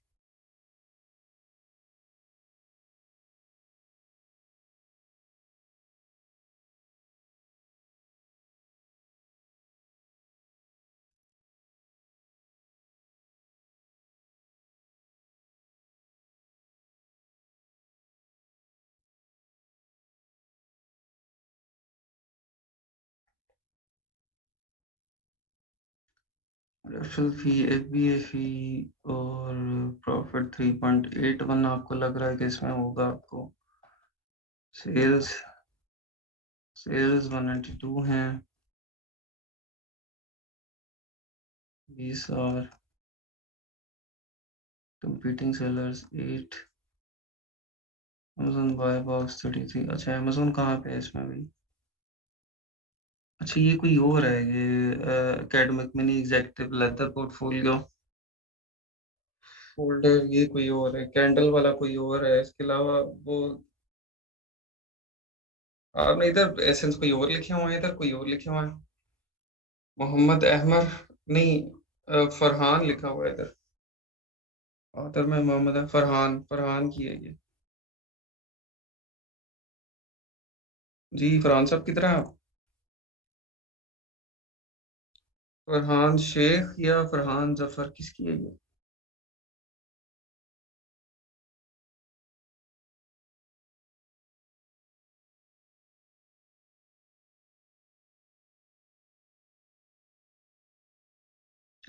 रेफरल फी, एफबीए फी, और प्रॉफिट 3.81 आपको लग रहा है कि इसमें होगा आपको। सेल्स सेल्स 192 हैं, 20 और competing sellers 8। Amazon buy box 33। अच्छा, अमेजोन कहाँ पे है इसमें भी? अच्छा, ये कोई और है ये, academic mini executive leather portfolio folder, ये कोई और है। कैंडल वाला कोई और है, इसके अलावा वो आपने इधर एसेंस कोई और लिखे हुए हैं, इधर कोई और लिखे हुए हैं। मोहम्मद अहमद, नहीं, फरहान लिखा हुआ है इधर। ऑथर में मोहम्मद है, फरहान, फरहान की है ये। जी फरहान साहब किधर हैं आप? फरहान शेख या फरहान जफर, किसकी है ये?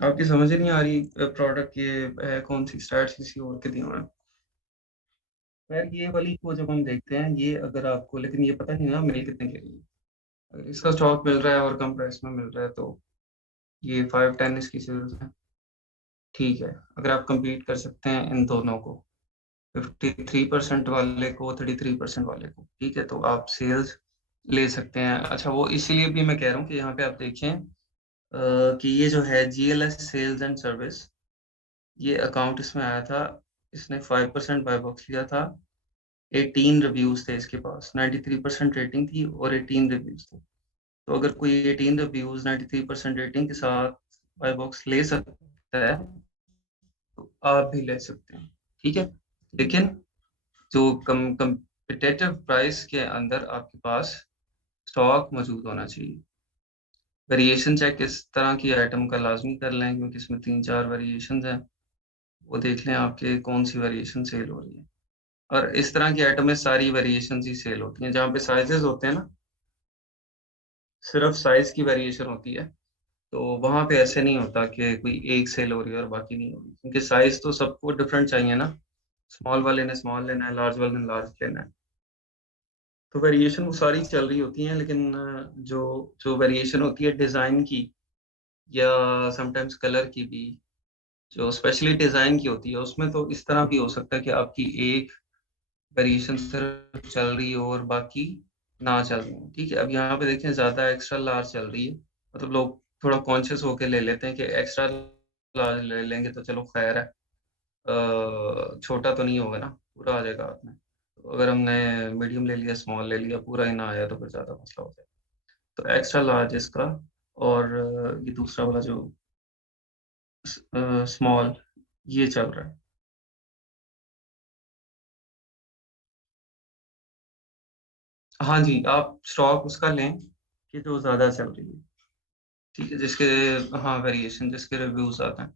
आपकी समझ ही नहीं आ रही प्रोडक्ट ये है कौन सी, स्टार्ट किसी और के दिए हुए हैं। खैर, ये वाली को जब हम देखते हैं, ये अगर आपको लेकिन ये पता नहीं ना मिल कितने के लिए। अगर इसका स्टॉक मिल रहा है और कम प्राइस में मिल रहा है तो ये 5-10 इसकी सेल्स है। ठीक है, अगर आप कंपीट कर सकते हैं इन दोनों को, 53% वाले को, 33% वाले को, ठीक है, तो आप सेल्स ले सकते हैं। अच्छा, वो इसीलिए भी मैं कह रहा हूँ कि यहाँ पे आप देखें कि ये जो है जीएलएस सेल्स एंड सर्विस, ये अकाउंट इसमें आया था। इसने 5% बाय बॉक्स लिया था। 18 रिव्यूज थे इसके पास, 93% रेटिंग थी और 18 रिव्यूज थे। तो अगर कोई 18 रिव्यूज 93% रेटिंग के साथ बाय बॉक्स ले सकता है तो आप भी ले सकते हैं। ठीक है, लेकिन जो कम्पिटेटिव प्राइस के अंदर आपके पास स्टॉक मौजूद होना चाहिए। वेरिएशन चेक इस तरह की आइटम का लाजमी कर लें, क्योंकि इसमें 3-4 वेरिएशन हैं। वो देख लें आपके कौन सी वेरिएशन सेल हो रही है। और इस तरह की आइटम में सारी वेरिएशन ही सेल होती हैं, जहाँ पे साइजेस होते हैं ना, सिर्फ साइज की वेरिएशन होती है। तो वहां पे ऐसे नहीं होता कि कोई एक सेल हो रही है और बाकी नहीं हो रही, क्योंकि साइज तो सबको डिफरेंट चाहिए ना। स्मॉल वाले ने स्मॉल लेना है, लार्ज वाले ने लार्ज लेना है। तो वेरिएशन वो सारी चल रही होती हैं, लेकिन जो जो वेरिएशन होती है डिज़ाइन की या समटाइम्स कलर की भी, जो स्पेशली डिज़ाइन की होती है, उसमें तो इस तरह भी हो सकता है कि आपकी एक वेरिएशन सिर्फ चल रही हो और बाकी ना चल रही हो। ठीक है, अब यहाँ पे देखें ज़्यादा एक्स्ट्रा लार्ज चल रही है, मतलब लोग थोड़ा कॉन्शियस होके ले लेते हैं कि एक्स्ट्रा लार्ज ले लेंगे तो चलो खैर है, छोटा तो नहीं होगा ना, पूरा आ जाएगा हाथ में। तो अगर हमने मीडियम ले लिया, स्मॉल ले लिया, पूरा ही ना आया तो फिर ज़्यादा मसला हो जाएगा। तो एक्स्ट्रा लार्ज इसका, और ये दूसरा वाला जो स्मॉल, ये चल रहा है। हाँ जी, आप स्टॉक उसका लें कि जो ज़्यादा चल रही है, ठीक है, जिसके, हाँ, वेरिएशन जिसके रिव्यूज़ आते हैं।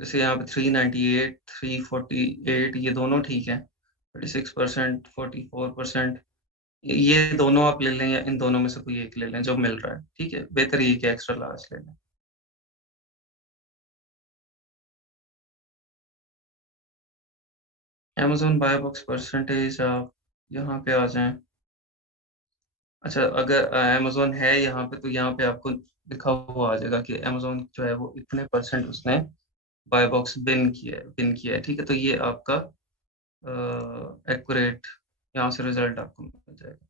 जैसे यहाँ पे 398, 348, ये दोनों ठीक है। 36%, 44%, ये दोनों आप ले लें या इन दोनों में से कोई एक ले लें जो मिल रहा है, ठीक है। बेहतर ये कि एक्स्ट्रा लार्ज ले लें। Amazon बाय बॉक्स परसेंटेज, आप यहाँ पे आ जाएं। अच्छा, अगर Amazon है यहाँ पे, तो यहाँ पे आपको लिखा हुआ आ जाएगा कि Amazon जो है वो इतने परसेंट उसने बाय बॉक्स बिन किया है, ठीक है। तो ये आपका एक्यूरेट यहाँ से रिजल्ट आपको मिल जाएगा।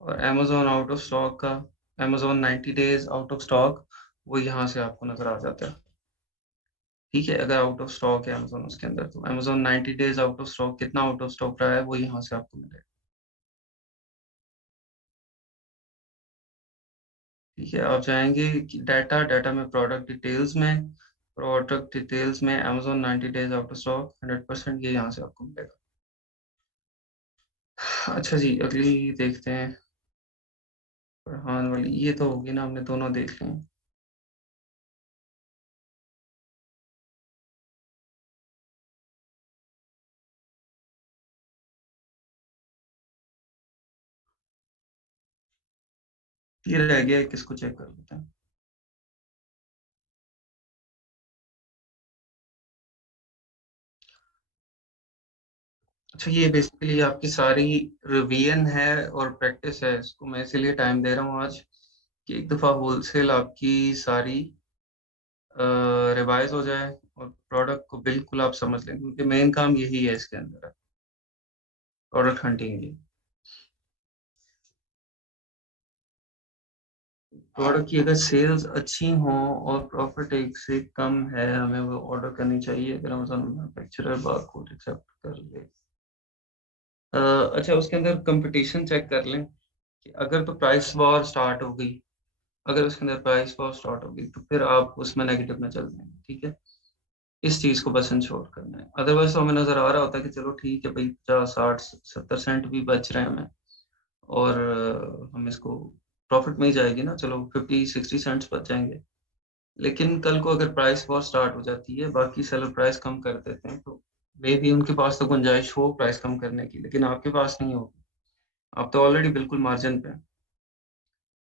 और Amazon आउट ऑफ स्टॉक का, Amazon 90 days out of stock, वो यहाँ से आपको नजर आ जाता है, ठीक है। अगर आउट ऑफ स्टॉक है Amazon उसके अंदर, तो Amazon 90 days out of stock, कितना आउट ऑफ स्टॉक रहा है वो यहाँ से आपको मिलेगा, ठीक है। आप जाएंगे कि डाटा, डाटा में प्रोडक्ट डिटेल्स में Amazon 90 days out of stock 100%, ये यहाँ से आपको मिलेगा। अच्छा जी, अगली देखते हैं। फरहान वाली, ये तो होगी ना, हमने दोनों देख ली। ये रह गया है, किसको चेक कर लेते हैं। अच्छा, ये बेसिकली आपकी सारी रिवीजन है और प्रैक्टिस है, इसको मैं इसीलिए टाइम दे रहा हूँ आज, कि एक दफ़ा होलसेल आपकी सारी रिवाइज हो जाए और प्रोडक्ट को बिल्कुल आप समझ लें, क्योंकि मेन काम यही है इसके अंदर है, प्रोडक्ट हंटिंग ही। प्रोडक्ट की अगर सेल्स अच्छी हों और प्रॉफिट एक से कम है, हमें वो ऑर्डर करनी चाहिए, अगर अमेजोन मैन्युफैक्चरर बारकोड एक्सेप्ट कर ले। अच्छा, उसके अंदर कंपटीशन चेक कर लें कि अगर तो प्राइस वॉर स्टार्ट हो गई, अगर उसके अंदर प्राइस वॉर स्टार्ट हो गई तो फिर आप उसमें नेगेटिव में चल जाएंगे, ठीक है। इस चीज को बस इंश्योर करना है, अदरवाइज तो हमें नजर आ रहा होता है कि चलो ठीक है भाई, 50, 60, 70 सेंट भी बच रहे हैं हमें, और हम इसको प्रॉफिट में ही जाएगी ना, चलो 50, 60 सेंट्स बच जाएंगे। लेकिन कल को अगर प्राइस वॉर स्टार्ट हो जाती है, बाकी सेलर प्राइस कम कर देते हैं, तो मे भी उनके पास तो गुंजाइश हो प्राइस कम करने की, लेकिन आपके पास नहीं होगी। आप तो ऑलरेडी बिल्कुल मार्जिन पे हैं।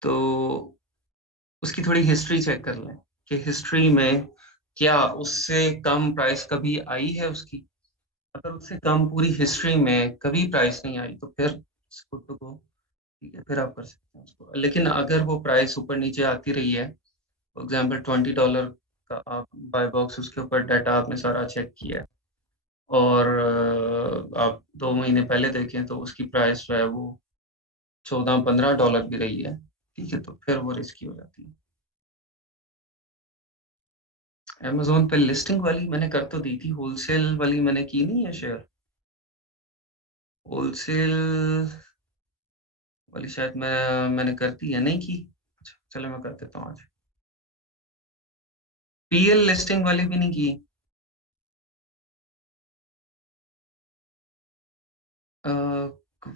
तो उसकी थोड़ी हिस्ट्री चेक कर लें कि हिस्ट्री में क्या उससे कम प्राइस कभी आई है उसकी। अगर उससे कम पूरी हिस्ट्री में कभी प्राइस नहीं आई, तो फिर गुड टू गो, ठीक है, फिर आप कर सकते हैं उसको। लेकिन अगर वो प्राइस ऊपर नीचे आती रही है, फॉर एग्जाम्पल $20 का आप बाय बॉक्स, उसके ऊपर डाटा आपने सारा चेक किया है, और आप 2 महीने पहले देखें तो उसकी प्राइस जो है वो $14, 15 भी रही है, ठीक है, तो फिर वो रिस्की हो जाती है। अमेजोन पे लिस्टिंग वाली मैंने कर तो दी थी, होलसेल वाली मैंने की नहीं है शेयर। होलसेल वाली शायद मैंने कर दी है, नहीं की। अच्छा, चलो मैं कर देता हूँ आज। पीएल लिस्टिंग वाली भी नहीं की।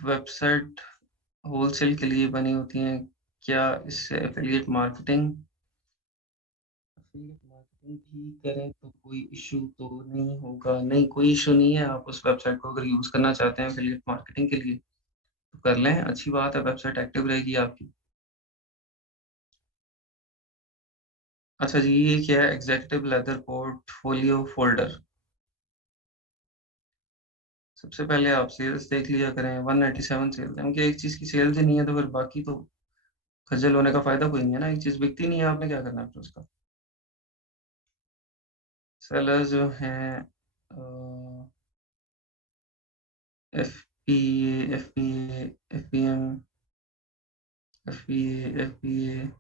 वेबसाइट होलसेल के लिए बनी होती हैं, क्या इससे एफिलिएट मार्केटिंग भी करें तो कोई इशू तो नहीं होगा? नहीं, कोई इशू नहीं है। आप उस वेबसाइट को अगर यूज करना चाहते हैं एफिलिएट मार्केटिंग के लिए, तो कर लें, अच्छी बात है, वेबसाइट एक्टिव रहेगी आपकी। अच्छा जी, ये क्या है, एग्जीक्यूटिव लेदर पोर्टफोलियो फोल्डर। सबसे पहले आप सेल्स देख लिया करें, 197 सेल्स है, क्योंकि एक चीज की सेल्स ही नहीं है तो फिर बाकी तो खज्जल होने का फायदा कोई नहीं है ना, एक चीज बिकती नहीं है, आपने क्या करना है फिर उसका। सेलर जो हैं, F P F P F P M, F P A.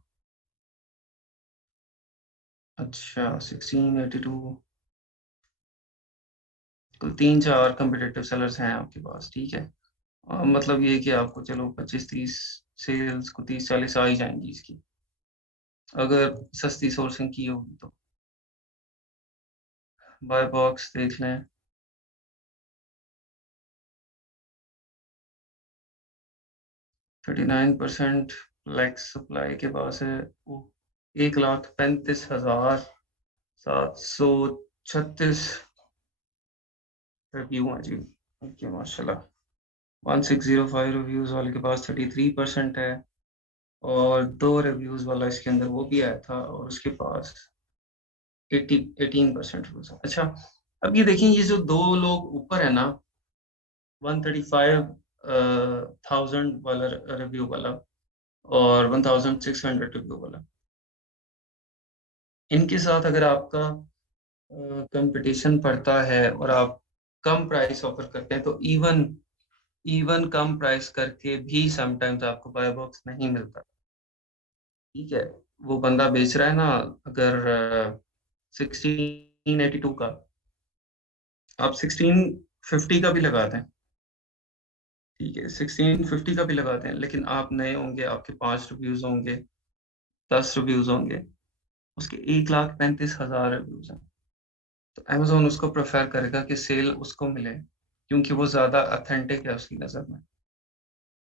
अच्छा, 1682। तो 3-4 कम्पिटिटिव सेलर्स हैं आपके पास, ठीक है। मतलब ये कि आपको चलो 25-30 सेल्स को 30-40 आ ही जाएंगी इसकी, अगर सस्ती सोर्सिंग की होगी तो। बाय बॉक्स देख लें, 39% फ्लैक्स सप्लाई के पास है वो, 1,35,736 रिव्यू हैं जी। ओके माशाल्लाह। 1605 रिव्यूज वाले के पास 33% है, और 2 रिव्यूज वाला इसके अंदर वो भी आया था और उसके पास 18% व्यूज है। अच्छा, अब ये देखें, ये जो 2 लोग ऊपर है ना, 135,000 वाला रिव्यू वाला और 1,600 रिव्यू वाला, इनके साथ अगर आपका कंपटीशन पड़ता है और आप कम प्राइस ऑफर करते हैं, तो इवन इवन कम प्राइस करके भी समटाइम्स आपको बाय बॉक्स नहीं मिलता, ठीक है। वो बंदा बेच रहा है ना, अगर 1682 का, आप 1650 का भी लगाते हैं, ठीक है, 1650 का भी लगाते हैं, लेकिन आप नए होंगे, आपके 5 रिव्यूज होंगे, 10 रिव्यूज होंगे, उसके 1,35,000 रिव्यूज हैं, तो अमेजोन उसको प्रेफर करेगा कि सेल उसको मिले, क्योंकि वो ज्यादा अथेंटिक है उसकी नजर में,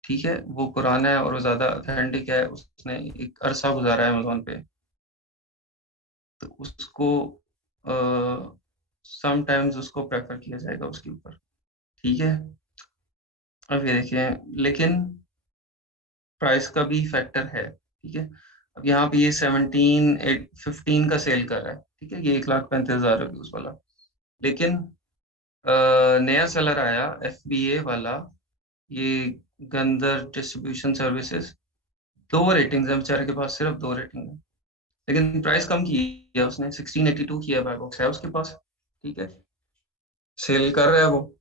ठीक है। वो पुराना है और वो ज्यादा अथेंटिक है, उसने एक अरसा गुजारा है अमेजोन पे, तो उसको समटाइम्स उसको प्रेफर किया जाएगा उसके ऊपर, ठीक है। अब ये देखिए, लेकिन प्राइस का भी फैक्टर है, ठीक है। अब यहाँ पे ये 17-15 का सेल कर रहा है, ठीक है, ये 1,35,000 रिव्यूज वाला, लेकिन नया सेलर आया FBA वाला, ये गंदर डिस्ट्रीब्यूशन सर्विसेज, 2 रेटिंग्स है बेचारे के पास, सिर्फ 2 रेटिंग है, लेकिन प्राइस कम की है उसने, 1682 की है, बाय बॉक्स है उसके पास, ठीक है, सेल कर रहा है वो।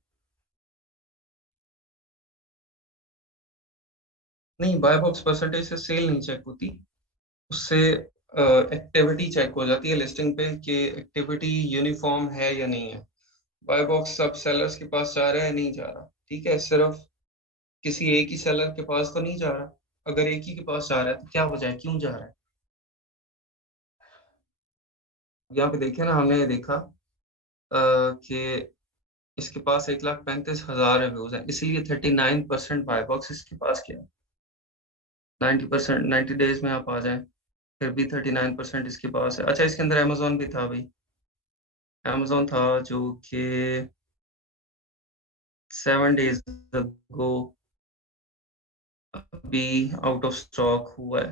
नहीं, बाय बॉक्स परसेंटेज से सेल नहीं चेक होती, उससे एक्टिविटी चेक हो जाती है लिस्टिंग पे कि एक्टिविटी यूनिफॉर्म है या नहीं है। बाय बॉक्स सब सेलर्स के पास जा रहा है, नहीं जा रहा, ठीक है, सिर्फ किसी एक ही सेलर के पास तो नहीं जा रहा। अगर एक ही के पास जा रहा है तो क्या वजह है, क्यों जा रहा है। यहाँ पे देखे ना, हमने देखा कि इसके पास 1,35,000 रिव्यूज हैं, इसीलिए 39% बाय बॉक्स इसके पास किया। 90%, 90 डेज में आप आ जाएं, फिर भी 39% इसके पास है। अच्छा, इसके अंदर अमेजोन भी था भाई, अमेजोन था जो कि 7 डेज अगो अभी आउट ऑफ स्टॉक हुआ है,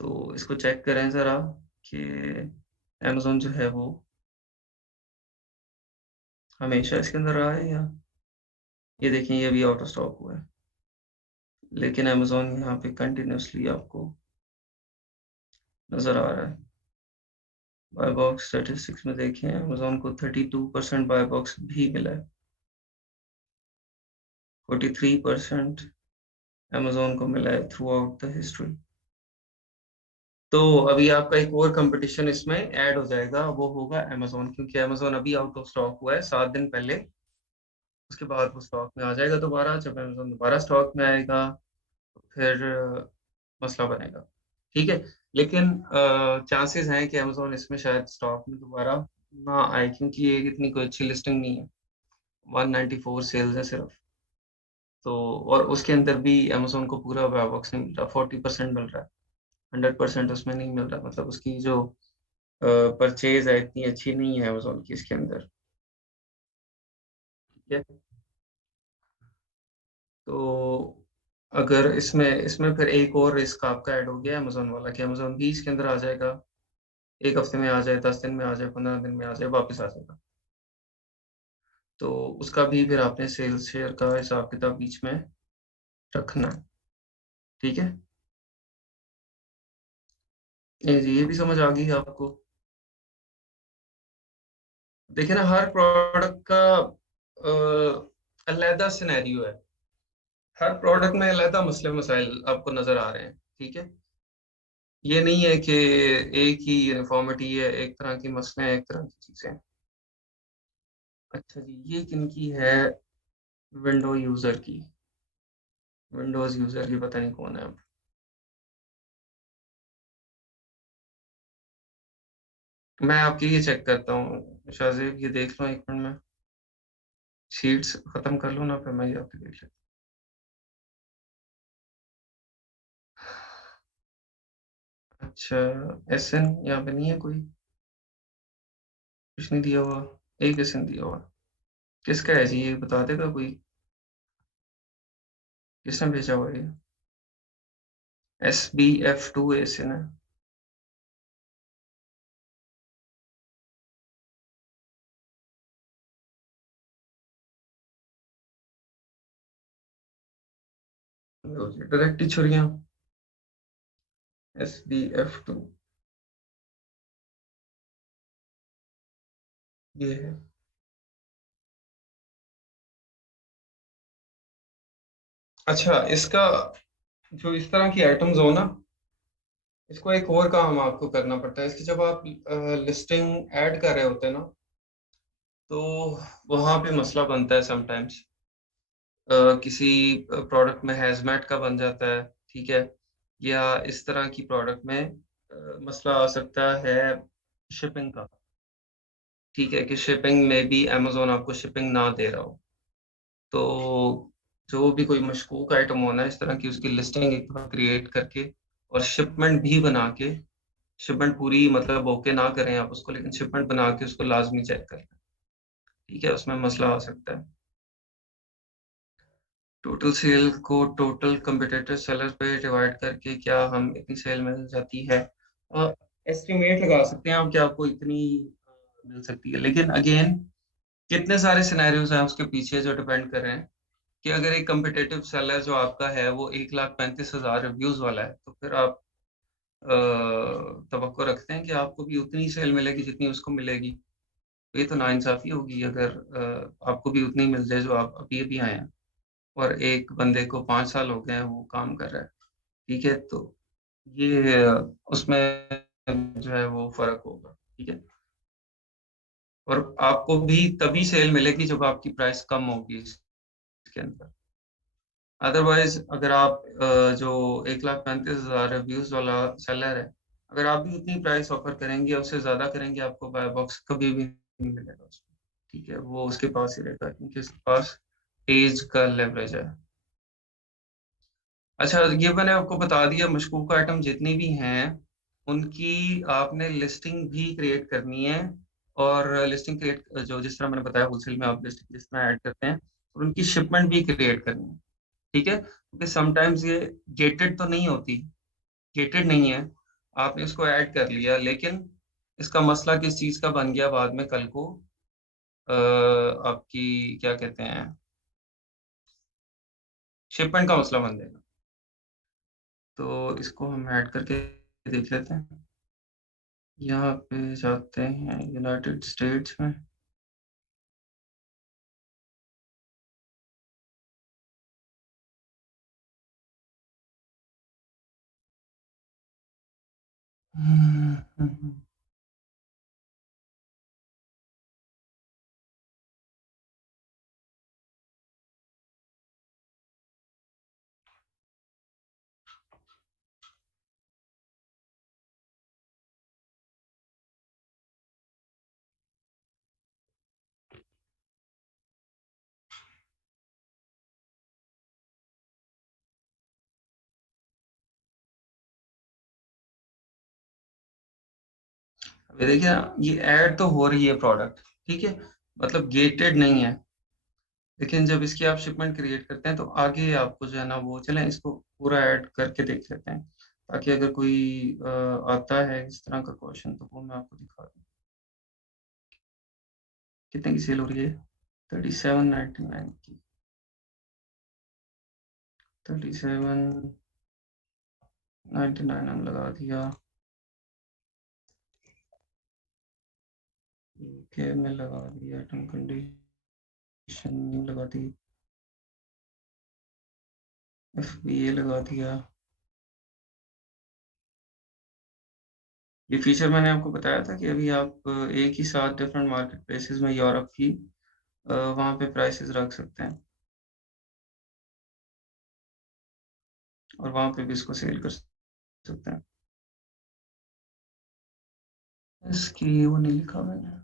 तो इसको चेक करें जरा कि अमेजोन जो है वो हमेशा इसके अंदर रहा है, या ये देखें, ये भी आउट ऑफ स्टॉक हुआ है, लेकिन अमेजोन यहाँ पे कंटिन्यूसली आपको नजर आ रहा है। बाय बॉक्स स्टेटिस्टिक्स में देखें, अमेजोन को 32% बाय बॉक्स भी मिला है, 43% अमेजोन को मिला है थ्रू आउट द हिस्ट्री। तो अभी आपका एक और कंपटीशन इसमें ऐड हो जाएगा, वो होगा अमेजोन, क्योंकि अमेजोन अभी आउट ऑफ स्टॉक हुआ है 7 दिन पहले, उसके बाद वो स्टॉक में आ जाएगा दोबारा। जब अमेजोन दोबारा स्टॉक में आएगा तो फिर मसला बनेगा, ठीक है। लेकिन चांसेस हैं कि अमेजोन इसमें शायद स्टॉक में दोबारा ना आए, क्योंकि ये इतनी कोई अच्छी लिस्टिंग नहीं है, 194 सेल्स है सिर्फ, तो और उसके अंदर भी अमेजोन को पूरा बॉक्स नहीं मिल रहा, 40% मिल रहा है, 100% उसमें नहीं मिल रहा, मतलब उसकी जो परचेज है इतनी अच्छी नहीं है अमेजोन की इसके अंदर, ठीक है। तो अगर इसमें इसमें फिर एक और रिस्क आपका ऐड हो गया अमेजोन वाला, कि अमेजोन भी इसके अंदर आ जाएगा, 1 हफ्ते में आ जाए, 10 दिन में आ जाए, 15 दिन में आ जाए, वापस आ जाएगा, तो उसका भी फिर आपने सेल्स शेयर का हिसाब किताब बीच में रखना है, ठीक है। ये भी समझ आ गई आपको। देखिए ना, हर प्रोडक्ट का अलहदा सिनेरियो है, हर प्रोडक्ट में अलहदा मसले मसाइल आपको नजर आ रहे हैं, ठीक है। ये नहीं है कि एक ही यूनिफॉर्मिटी है, एक तरह की मसले हैं, एक तरह की चीजें हैं। अच्छा जी, ये किनकी है? विंडो यूजर की, विंडोज यूजर की, पता नहीं कौन है अब। मैं आपके लिए चेक करता हूँ शाहजेब, ये देख लो एक मिनट में, शीट्स खत्म कर लो ना, फिर मैं ये आपके देख लेता हूँ। अच्छा, एस एन यहाँ पे नहीं है कोई? कुछ नहीं दिया हुआ? एक एस एन दिया हुआ, किसका है जी, ये बता देगा कोई? किसने भेजा हुआ ये? SBF2 एस एन है। डायरेक्ट ही छुरियां, SBF2 ये है। अच्छा, इसका जो इस तरह की आइटम्स हो ना, इसको एक और काम आपको करना पड़ता है, इसकी जब आप लिस्टिंग ऐड कर रहे होते हैं ना, तो वहां पे मसला बनता है समटाइम्स। किसी प्रोडक्ट में हैजमैट का बन जाता है, ठीक है, या इस तरह की प्रोडक्ट में मसला आ सकता है शिपिंग का, ठीक है, कि शिपिंग में भी अमेजोन आपको शिपिंग ना दे रहा हो। तो जो भी कोई मशकूक आइटम होना है इस तरह की, उसकी लिस्टिंग एक बार क्रिएट करके और शिपमेंट भी बना के, शिपमेंट पूरी मतलब ओके ना करें आप उसको, लेकिन शिपमेंट बना के उसको लाजमी चेक कर लें, ठीक है, उसमें मसला आ सकता है। टोटल सेल को टोटल कम्पिटिटर सेलर पे डिवाइड करके क्या हम इतनी सेल मिल जाती है? एस्टिमेट लगा सकते हैं आप कि आपको इतनी मिल सकती है, लेकिन अगेन कितने सारे सिनेरियोज हैं उसके पीछे जो डिपेंड कर रहे हैं, कि अगर एक कम्पिटिटिव सेलर जो आपका है वो 1,35,000 रिव्यूज वाला है, तो फिर आप तवक्को रखते हैं कि आपको भी उतनी सेल मिलेगी जितनी उसको मिलेगी। तो ये तो नाइंसाफी होगी अगर आपको भी उतनी मिल जाए जो आप अभी अभी आए हैं, और एक बंदे को 5 साल हो गए हैं वो काम कर रहा है, ठीक है, तो ये उसमें जो है वो फर्क होगा, ठीक है। और आपको भी तभी सेल मिलेगी जब आपकी प्राइस कम होगी इसके अंदर। अदरवाइज अगर आप जो 1,35,000 रिव्यूज वाला सेलर है, अगर आप भी उतनी प्राइस ऑफर करेंगे या उससे ज्यादा करेंगे, आपको बाय बॉक्स कभी भी नहीं मिलेगा उसको, ठीक है, वो उसके पास ही रहता है क्योंकि उसके पास एज का लेवरेज है। अच्छा, ये मैंने आपको बता दिया, मशकूक आइटम जितनी भी हैं उनकी आपने लिस्टिंग भी क्रिएट करनी है। और लिस्टिंग क्रिएट जो जिस तरह मैंने बताया, होलसेल में आप लिस्टिंग जिस तरह ऐड करते हैं, और उनकी शिपमेंट भी क्रिएट करनी है, ठीक है, क्योंकि समटाइम्स ये गेटेड तो नहीं होती, गेटेड नहीं है, आपने इसको ऐड कर लिया, लेकिन इसका मसला किस चीज़ का बन गया बाद में कल को, आपकी क्या कहते हैं, शिपमेंट का मसला बन जाएगा। तो इसको हम ऐड करके देख लेते हैं। यहाँ पे जाते हैं यूनाइटेड स्टेट्स में। अभी देखिए ना, ये ऐड तो हो रही है प्रोडक्ट, ठीक है, मतलब गेटेड नहीं है, लेकिन जब इसकी आप शिपमेंट क्रिएट करते हैं तो आगे आपको जो है ना वो, चलें इसको पूरा ऐड करके देख लेते हैं, ताकि अगर कोई आता है इस तरह का क्वेश्चन तो वो मैं आपको दिखा दूँ। कितने की सेल हो रही है? 37.99 की, 37.99 हम लगा दिया। यूके में लगा दिया, टर्म कंडीशन लगा दी, FBA लगा दिया। ये फीचर मैंने आपको बताया था कि अभी आप एक ही साथ डिफरेंट मार्केट प्लेसेस में यूरोप की वहाँ पे प्राइसेस रख सकते हैं और वहाँ पे भी इसको सेल कर सकते हैं। इसकी वो नहीं लिखा मैंने।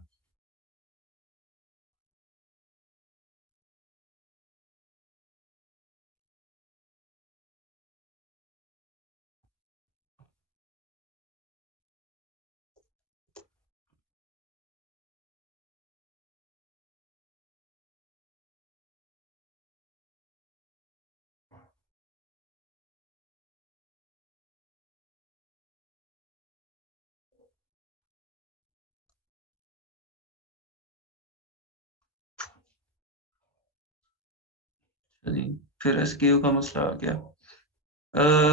जी, फिर एसकेयू का मसला आ गया।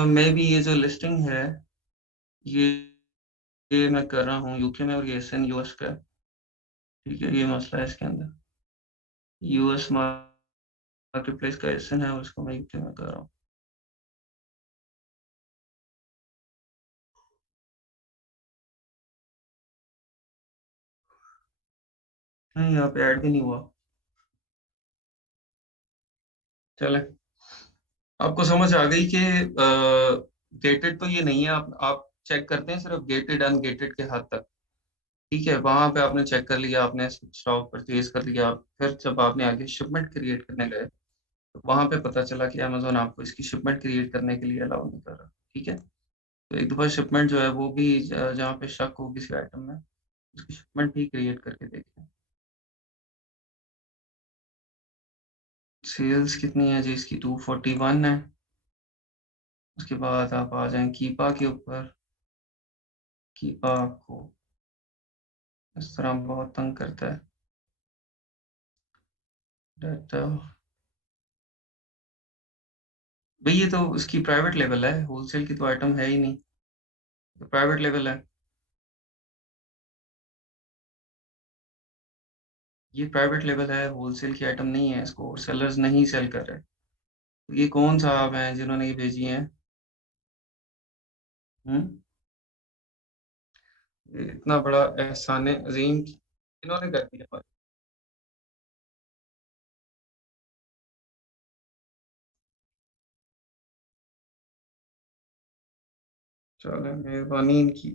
मे बी ये जो लिस्टिंग है ये मैं कर रहा हूँ यूके में और ये एसएन यूएस का है। ठीक है, ये मसला है इसके अंदर। यूएस मार्केट प्लेस का एसएन है और उसको मैं यूके में कर रहा हूँ। नहीं, यहाँ पे ऐड भी नहीं हुआ। चले, आपको समझ आ गई कि गेटेड तो ये नहीं है। आप चेक करते हैं सिर्फ गेटेड अनगेटेड के हद तक। ठीक है, वहां पे आपने चेक कर लिया, आपने स्टॉक परचेज कर लिया, फिर जब आपने आगे शिपमेंट क्रिएट करने गए तो वहां पे पता चला कि अमेजोन आपको इसकी शिपमेंट क्रिएट करने के लिए अलाउ नहीं कर रहा। ठीक है, तो एक दफा शिपमेंट जो है वो भी जहाँ पे शक हो किसी आइटम में, उसकी शिपमेंट भी क्रिएट करके देखें। सेल्स कितनी है जी इसकी? 241 है। उसके बाद आप आ जाएं कीपा के ऊपर। कीपा आपको इस तरह बहुत तंग करता है। डाटा भाई, ये तो उसकी प्राइवेट लेवल है, होलसेल की तो आइटम है ही नहीं, तो प्राइवेट लेवल है। ये प्राइवेट लेवल है, होलसेल की आइटम नहीं है, इसको सेलर्स नहीं सेल कर रहे। तो ये कौन साहब हैं जिन्होंने ये भेजी है? हम्म, ये इतना बड़ा एहसान अजीम इन्होंने कर दिया हमारे। चलो, मेहरबानी इनकी।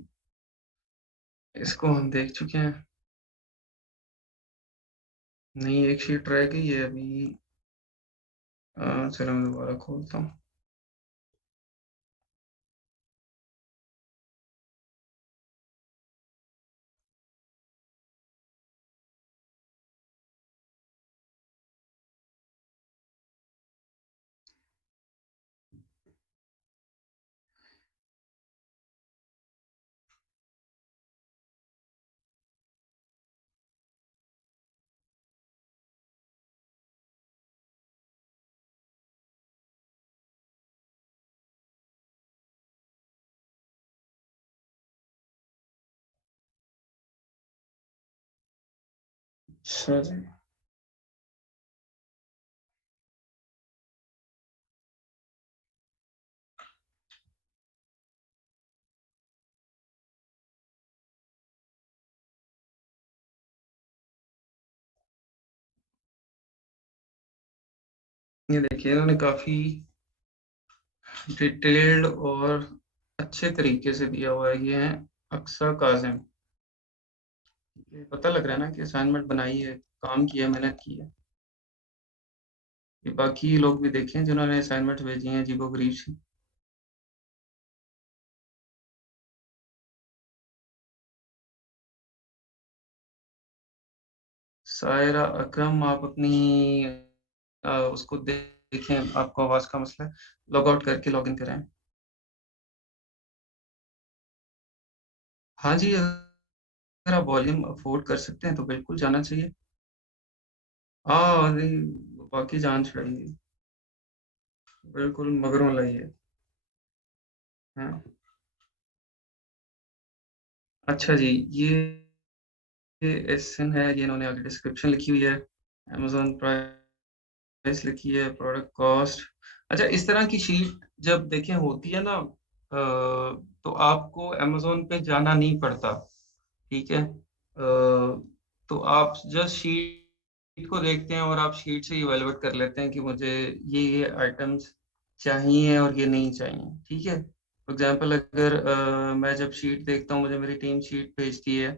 इसको हम देख चुके हैं। नहीं, एक शीट रह गई है अभी। चलो मैं दोबारा खोलता हूँ। अच्छा जी, ये देखिए इन्होंने काफी डिटेल्ड और अच्छे तरीके से दिया हुआ है। ये है अक्सा काजिम। ये पता लग रहा है ना कि असाइनमेंट बनाई है, काम किया, मेहनत की है। ये बाकी लोग भी देखें जिन्होंने असाइनमेंट भेजी हैं अजीबो गरीब सी। सायरा अकरम, आप अपनी उसको देखें, आपको आवाज का मसला है, लॉग आउट करके लॉग इन करें। हाँ जी, अगर आप वॉल्यूम अफोर्ड कर सकते हैं तो बिल्कुल जाना चाहिए। हाँ नहीं, बाकी जान छुड़ाइए, बिल्कुल मगरों लाइए। हाँ, अच्छा जी, ये एसन है, ये इन्होंने आगे डिस्क्रिप्शन लिखी हुई है, अमेजोन प्राइस लिखी है, प्रोडक्ट कॉस्ट। अच्छा, इस तरह की शीट जब देखें होती है ना, तो आपको अमेजोन पे जाना नहीं पड़ता। ठीक है, तो आप जस्ट शीट को देखते हैं और आप शीट से इवेलुएट कर लेते हैं कि मुझे ये आइटम्स चाहिए और ये नहीं चाहिए, ठीक है। फॉर एग्जांपल अगर मैं जब शीट देखता हूँ, मुझे मेरी टीम शीट भेजती है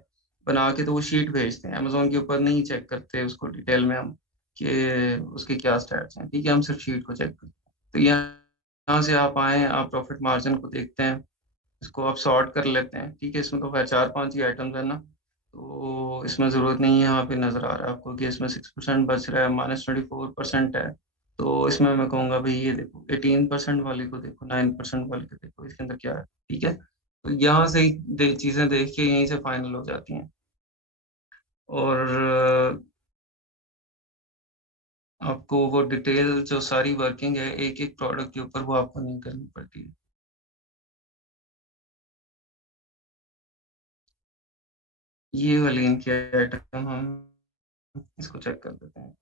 बना के, तो वो शीट भेजते हैं अमेजोन के ऊपर, नहीं चेक करते उसको डिटेल में हम कि उसके क्या स्टैट्स हैं, ठीक है, हम सिर्फ शीट को चेक करते हैं। तो यहाँ से आप आए, आप प्रॉफिट मार्जिन को देखते हैं, इसको आप सॉर्ट कर लेते हैं, ठीक है। इसमें तो खैर 4-5 ही आइटम्स है ना, तो इसमें ज़रूरत नहीं है, यहाँ पे नज़र आ रहा है आपको कि इसमें 6% बच रहा है, -24% है। तो इसमें मैं कहूँगा भाई ये देखो 18% वाली को देखो, 9% वाली को देखो, इसके अंदर क्या है, ठीक है। तो यहाँ से ही चीज़ें देख के यहीं से फाइनल हो जाती हैं। और आपको वो डिटेल जो सारी वर्किंग है एक एक प्रोडक्ट के ऊपर, वो आपको नहीं करनी पड़ती है। ये वाली इनकी आइटम हम इसको चेक कर देते हैं।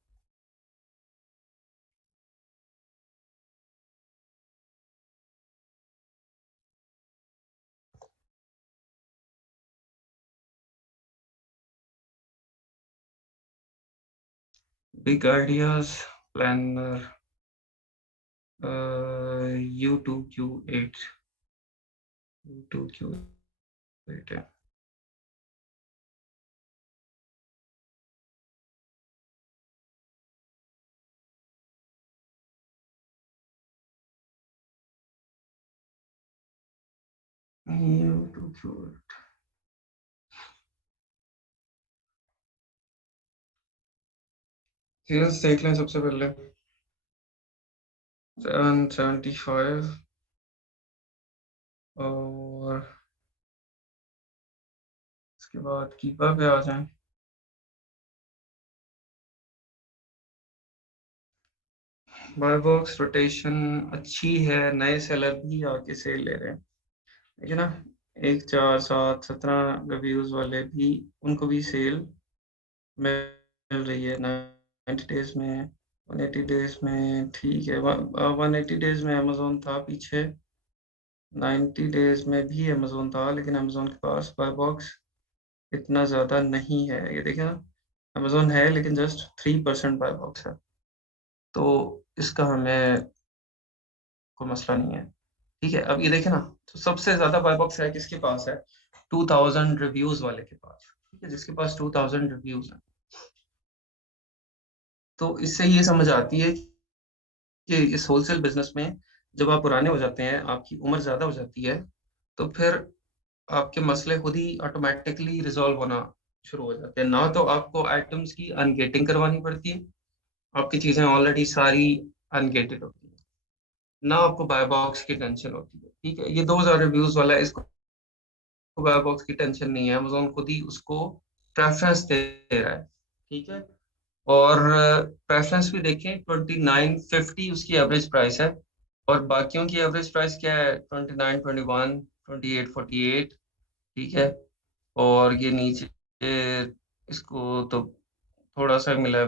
Big ideas planner, U2Q8, U2Q8 है। U2Q8 सेल्स देख लें सबसे पहले। 775 और इसके बाद कीपर पे आ जाएं। बाय बॉक्स रोटेशन अच्छी है, नए सेलर भी आके सेल ले रहे हैं, देखिए ना, 1, 4, 7, 17 रिव्यूज वाले भी, उनको भी सेल मिल रही है 90 डेज में, 180 डेज में, ठीक है। 180 डेज में अमेजोन था पीछे, 90 डेज में भी अमेजोन था, लेकिन अमेजोन के पास बाय बॉक्स इतना ज़्यादा नहीं है, ये देखें ना, अमेजोन है लेकिन जस्ट 3% बाय बॉक्स है, तो इसका हमें कोई मसला नहीं है, ठीक है। अब ये देखें ना, तो सबसे ज़्यादा बाय बॉक्स है किसके पास है, 2000 रिव्यूज वाले के पास, ठीक है, जिसके पास 2000 रिव्यूज हैं। तो इससे ये समझ आती है कि इस होलसेल बिजनेस में जब आप पुराने हो जाते हैं, आपकी उम्र ज़्यादा हो जाती है, तो फिर आपके मसले खुद ही ऑटोमेटिकली रिजॉल्व होना शुरू हो जाते हैं। ना तो आपको आइटम्स की अनगेटिंग करवानी पड़ती है, आपकी चीज़ें ऑलरेडी सारी अनगेटेड होती हैं, ना आपको बाय बॉक्स की टेंशन होती है, ठीक है। ये 2000 रिव्यूज वाला है, इसको बाय बॉक्स की टेंशन नहीं है, अमेजोन खुद ही उसको प्रेफरेंस दे रहा है, ठीक है। और प्रेफरेंस भी देखें, 2950 उसकी एवरेज प्राइस है, और बाकियों की एवरेज प्राइस क्या है, 29, 21, 28, 48, ठीक है। और ये नीचे इसको तो थोड़ा सा मिला है,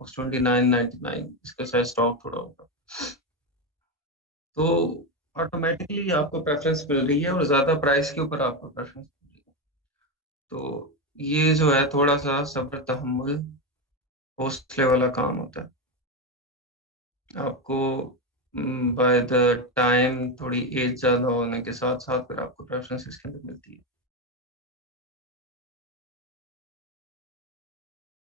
29.99, इसका शायद स्टॉक थोड़ा होगा, तो ऑटोमेटिकली आपको प्रेफरेंस मिल रही है और ज़्यादा प्राइस के ऊपर आपको प्रेफरेंस मिल रही है। तो ये जो है थोड़ा सा सब्र तहम्मुल हौसले वाला काम होता है। आपको बाय द टाइम थोड़ी एज ज़्यादा होने के साथ साथ फिर आपको प्रेफरेंस इसके अंदर मिलती है,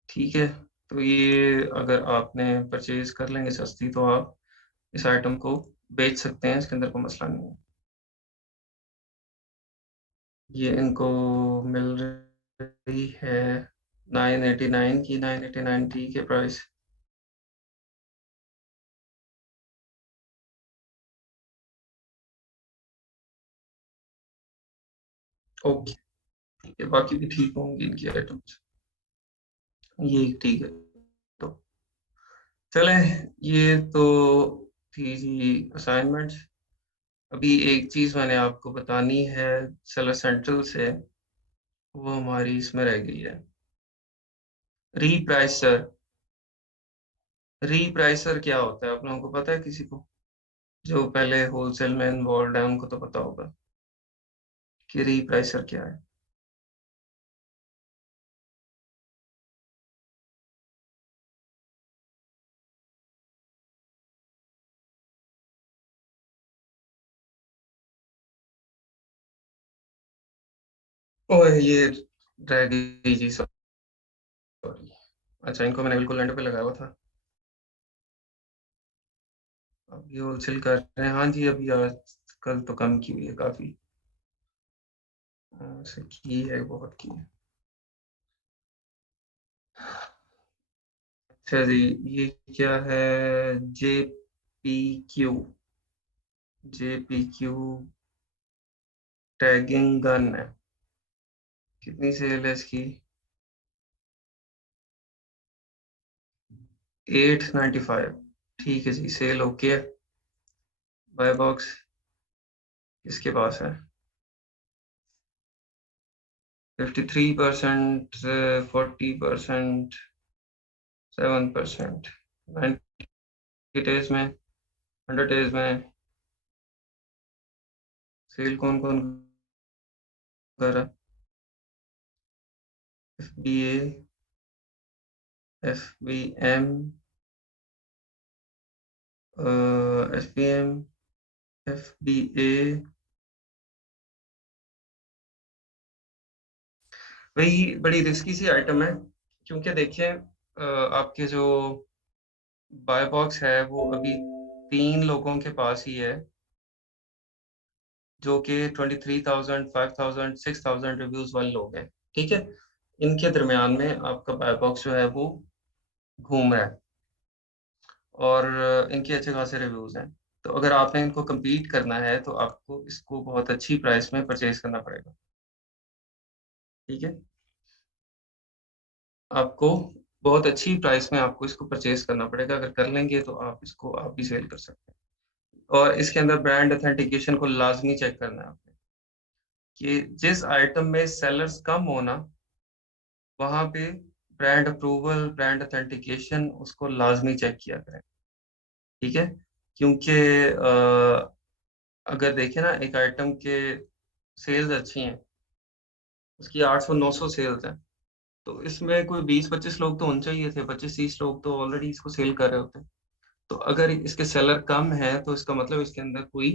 ठीक है। तो ये अगर आपने परचेज कर लेंगे सस्ती, तो आप इस आइटम को बेच सकते हैं, इसके अंदर कोई मसला नहीं है। ये इनको मिल रही है 989 की, 989 ठीक है प्राइस। ओके, ठीक है, बाकी भी ठीक होंगी इनकी आइटम्स, ये ठीक है। तो चले, ये तो थी जी असाइनमेंट। अभी एक चीज मैंने आपको बतानी है सेलर सेंट्रल से, वो हमारी इसमें रह गई है, रीप्राइसर। रीप्राइसर क्या होता है आप लोगों को पता है किसी को, जो पहले होलसेल में इन्वॉल्व है उनको तो पता होगा कि रीप्राइसर क्या है। ओए ये रह गई जी, सॉरी। अच्छा, इनको मैंने बिल्कुल एंड पे लगाया हुआ था। अब ये होलसेल कर रहे हैं। हाँ जी, अभी आज कल तो कम की हुई है काफी। ऐसे की है, बहुत की है। अच्छा जी, ये क्या है? JPQ। JPQ टैगिंग गन है। कितनी सेल है इसकी? 895। ठीक है जी, सेल ओके है। बाय बॉक्स किसके पास है? 53%, 40%, 7%, 90 डेज में, 100 डेज में। सेल कौन कौन कर रहा है? FBA, FBM, FBM, FBA। वही बड़ी रिस्की सी आइटम है, क्योंकि देखिए आपके जो बाय बॉक्स है वो अभी 3 लोगों के पास ही है, जो कि 23,000, 5,000, 6,000 रिव्यूज वाले लोग हैं। ठीक है, इनके दरमियान में आपका बाय बॉक्स जो है वो घूम रहा है, और इनके अच्छे खासे रिव्यूज हैं। तो अगर आपने इनको compete करना है तो आपको इसको बहुत अच्छी प्राइस में परचेज करना पड़ेगा। ठीक है, आपको बहुत अच्छी प्राइस में आपको इसको परचेज करना पड़ेगा। अगर कर लेंगे तो आप इसको आप भी सेल कर सकते हैं। और इसके अंदर ब्रांड ऑथेंटिकेशन को लाजमी चेक करना है आपने, कि जिस आइटम में सेलर्स कम होना, वहां पे ब्रांड अप्रूवल, ब्रांड ऑथेंटिकेशन उसको लाजमी चेक किया करें। ठीक है, क्योंकि अगर देखें ना, एक आइटम के सेल्स अच्छी हैं, उसकी 800-900 सेल्स हैं, तो इसमें कोई 20-25 लोग तो होने चाहिए थे, 25-30 लोग तो ऑलरेडी इसको सेल कर रहे होते हैं। तो अगर इसके सेलर कम है तो इसका मतलब इसके अंदर कोई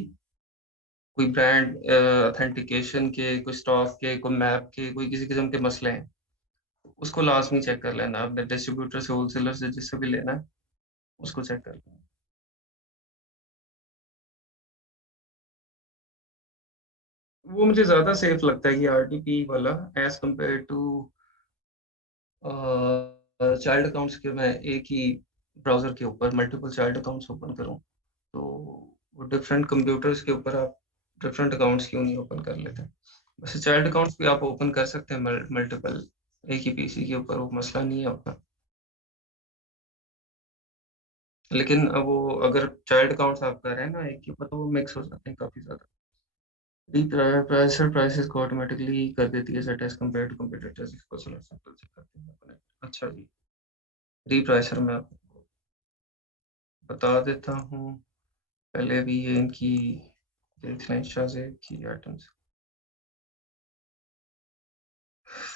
कोई ब्रांड ऑथेंटिकेशन के, कोई स्टॉक के, कोई मैप के, कोई किसी किस्म के मसले हैं। उसको लाजमी चेक कर लेना, अपने डिस्ट्रीब्यूटर से, होलसेलर से, जिससे भी लेना है उसको चेक कर लेना। वो मुझे ज्यादा सेफ लगता है कि RTP वाला, as compare to child accounts के। मैं एक ही ब्राउजर के ऊपर मल्टीपल चाइल्ड अकाउंट्स ओपन करूं, तो वो डिफरेंट कंप्यूटर्स के ऊपर आप डिफरेंट अकाउंट्स क्यों नहीं ओपन कर लेते? वैसे चाइल्ड अकाउंट्स भी आप ओपन कर सकते हैं मल्टीपल, एक ही पीसी के ऊपर, वो मसला नहीं है उतना। लेकिन अब वो अगर चाइल्ड अकाउंट्स आप कर रहे हैं ना एक के ऊपर, तो वो मिक्स हो जाते हैं काफी ज्यादा। प्राइसेस को ऑटोमेटिकली कर देती है set as compare to competitors, इसको सिलेक्ट सिंपल से करते हैं अपने। अच्छा जी, रीप्राइसर मैं आपको बता देता हूँ। पहले भी ये इनकी देख लें, शाहजेब की आइटम्स।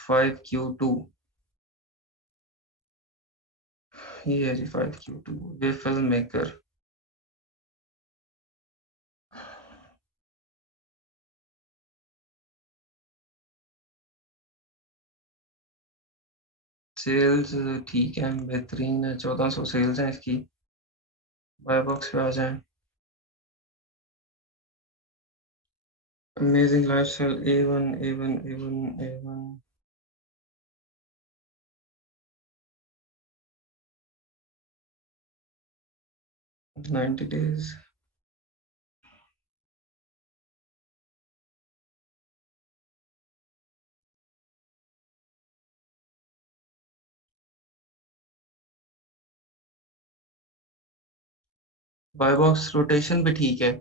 5Q2, ये है जी 5Q2 वे फिल्म मेकर। सेल्स ठीक है, बेहतरीन है, 1400 सेल्स हैं इसकी। बाय बॉक्स पे आ जाएं। Amazing lifestyle A1, A1, A1, A1। 90 days. Buy box rotation भी ठीक है।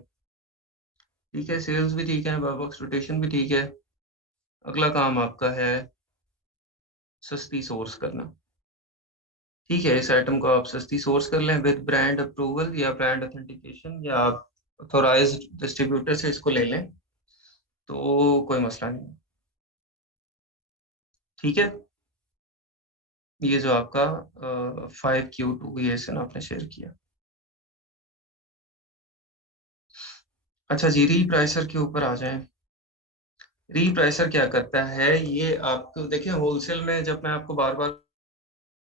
ठीक है, सेल्स भी ठीक है, बाय बॉक्स रोटेशन भी ठीक है। अगला काम आपका है सस्ती सोर्स करना। ठीक है, इस आइटम को आप सस्ती सोर्स कर लें विद ब्रांड अप्रूवल या ब्रांड ऑथेंटिकेशन, या आप ऑथोराइज्ड डिस्ट्रीब्यूटर से इसको ले लें, तो कोई मसला नहीं। ठीक है, ये जो आपका 5Q2 ये इसने आपने शेयर किया। अच्छा जी, री प्राइसर के ऊपर आ जाएं। रीप्राइसर क्या करता है, ये आपको देखिए होलसेल में जब मैं आपको बार बार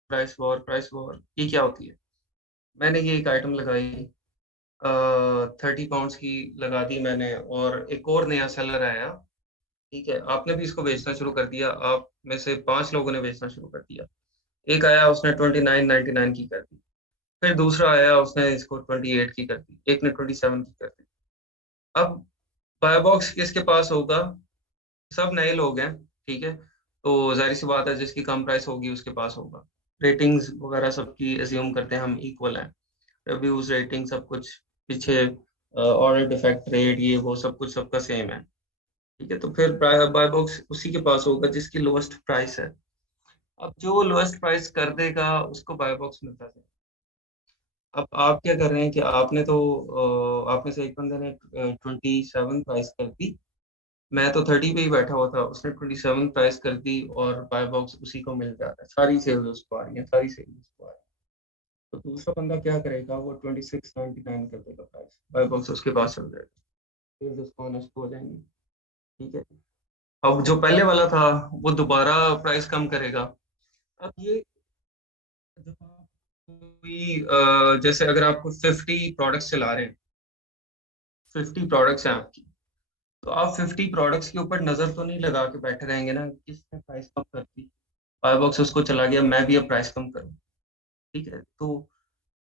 प्राइस वॉर ये क्या होती है, मैंने ये एक आइटम लगाई 30 पाउंड्स की लगा दी मैंने, और एक और नया सेलर आया, ठीक है, आपने भी इसको बेचना शुरू कर दिया, आप में से 5 लोगों ने बेचना शुरू कर दिया। एक आया उसने 29.99 की कर दी, फिर दूसरा आया उसने इसको 28 की कर दी, एक ने 27 की कर दी। अब बाय बॉक्स किसके पास होगा, सब नए लोग हैं, ठीक है, तो जाहिर सी बात है जिसकी कम प्राइस होगी उसके पास होगा। रेटिंग्स वगैरह सबकी एज्यूम करते हैं हम इक्वल हैं, रिव्यूज रेटिंग सब कुछ पीछे, ऑडिट इफेक्ट रेट ये वो सब कुछ सबका सेम है, ठीक है, तो फिर बाय बॉक्स उसी के पास होगा जिसकी लोएस्ट प्राइस है। अब जो लोएस्ट प्राइस कर देगा उसको बाय बॉक्स मिलता है। अब आप क्या कर रहे हैं कि आपने तो आप में से एक बंदे ने 27 प्राइस कर दी, मैं तो 30 पे ही बैठा हुआ था, उसने 27 प्राइस कर दी और बाय बॉक्स उसी को मिल जा रहा है, सारी सेल्स उसको आ रही है, सारी सेल्स उसको आ रही है। तो दूसरा बंदा क्या करेगा, वो 26.99 कर देगा प्राइस, बाय बॉक्स उसके पास चल जाएगा, सेल्स उसको ऑनेस्ट हो जाएंगे, ठीक है। अब जो पहले वाला था वो दोबारा प्राइस कम करेगा। अब ये जब आप कोई जैसे अगर आपको 50 प्रोडक्ट्स चला रहे हैं, 50 प्रोडक्ट्स हैं आपकी, तो आप 50 प्रोडक्ट्स के ऊपर नजर तो नहीं लगा के बैठे रहेंगे ना, किसने प्राइस कम कर दी, बाय बॉक्स उसको चला गया, मैं भी अब प्राइस कम करूँ, ठीक है, तो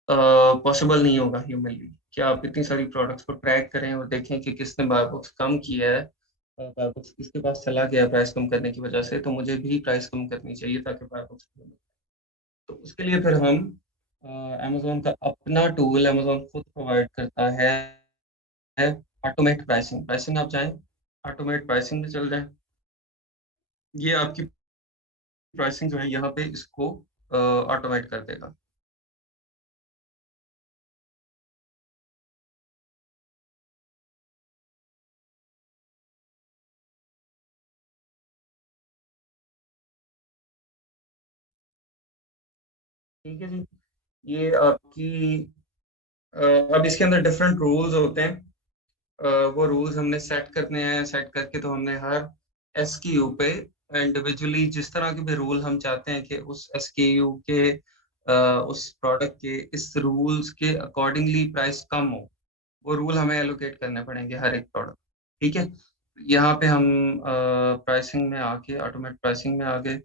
पॉसिबल नहीं होगा ह्यूमनली कि आप इतनी सारी प्रोडक्ट्स को ट्रैक करें और देखें कि किसने बाय बॉक्स कम किया है, बाय बॉक्स किसके पास चला गया प्राइस कम करने की वजह से, तो मुझे भी प्राइस कम करनी चाहिए ताकि बाय बॉक्स। तो उसके लिए फिर हम अमेजोन का अपना टूल अमेजोन खुद प्रोवाइड करता है ऑटोमेट प्राइसिंग, प्राइसिंग आप चाहें ऑटोमेट प्राइसिंग में चल जाए, ये आपकी प्राइसिंग जो है यहाँ पे इसको ऑटोमेट कर देगा। ठीक है जी, ये आपकी अब इसके अंदर डिफरेंट रूल्स होते हैं, वो रूल्स हमने सेट करने हैं, सेट करके तो हमने हर एसकेयू पे इंडिविजुअली जिस तरह के भी रूल हम चाहते हैं कि उस एसकेयू के उस प्रोडक्ट के इस रूल्स के अकॉर्डिंगली प्राइस कम हो, वो रूल हमें एलोकेट करने पड़ेंगे हर एक प्रोडक्ट, ठीक है। यहाँ पे हम प्राइसिंग में आके ऑटोमेट प्राइसिंग में आ गए,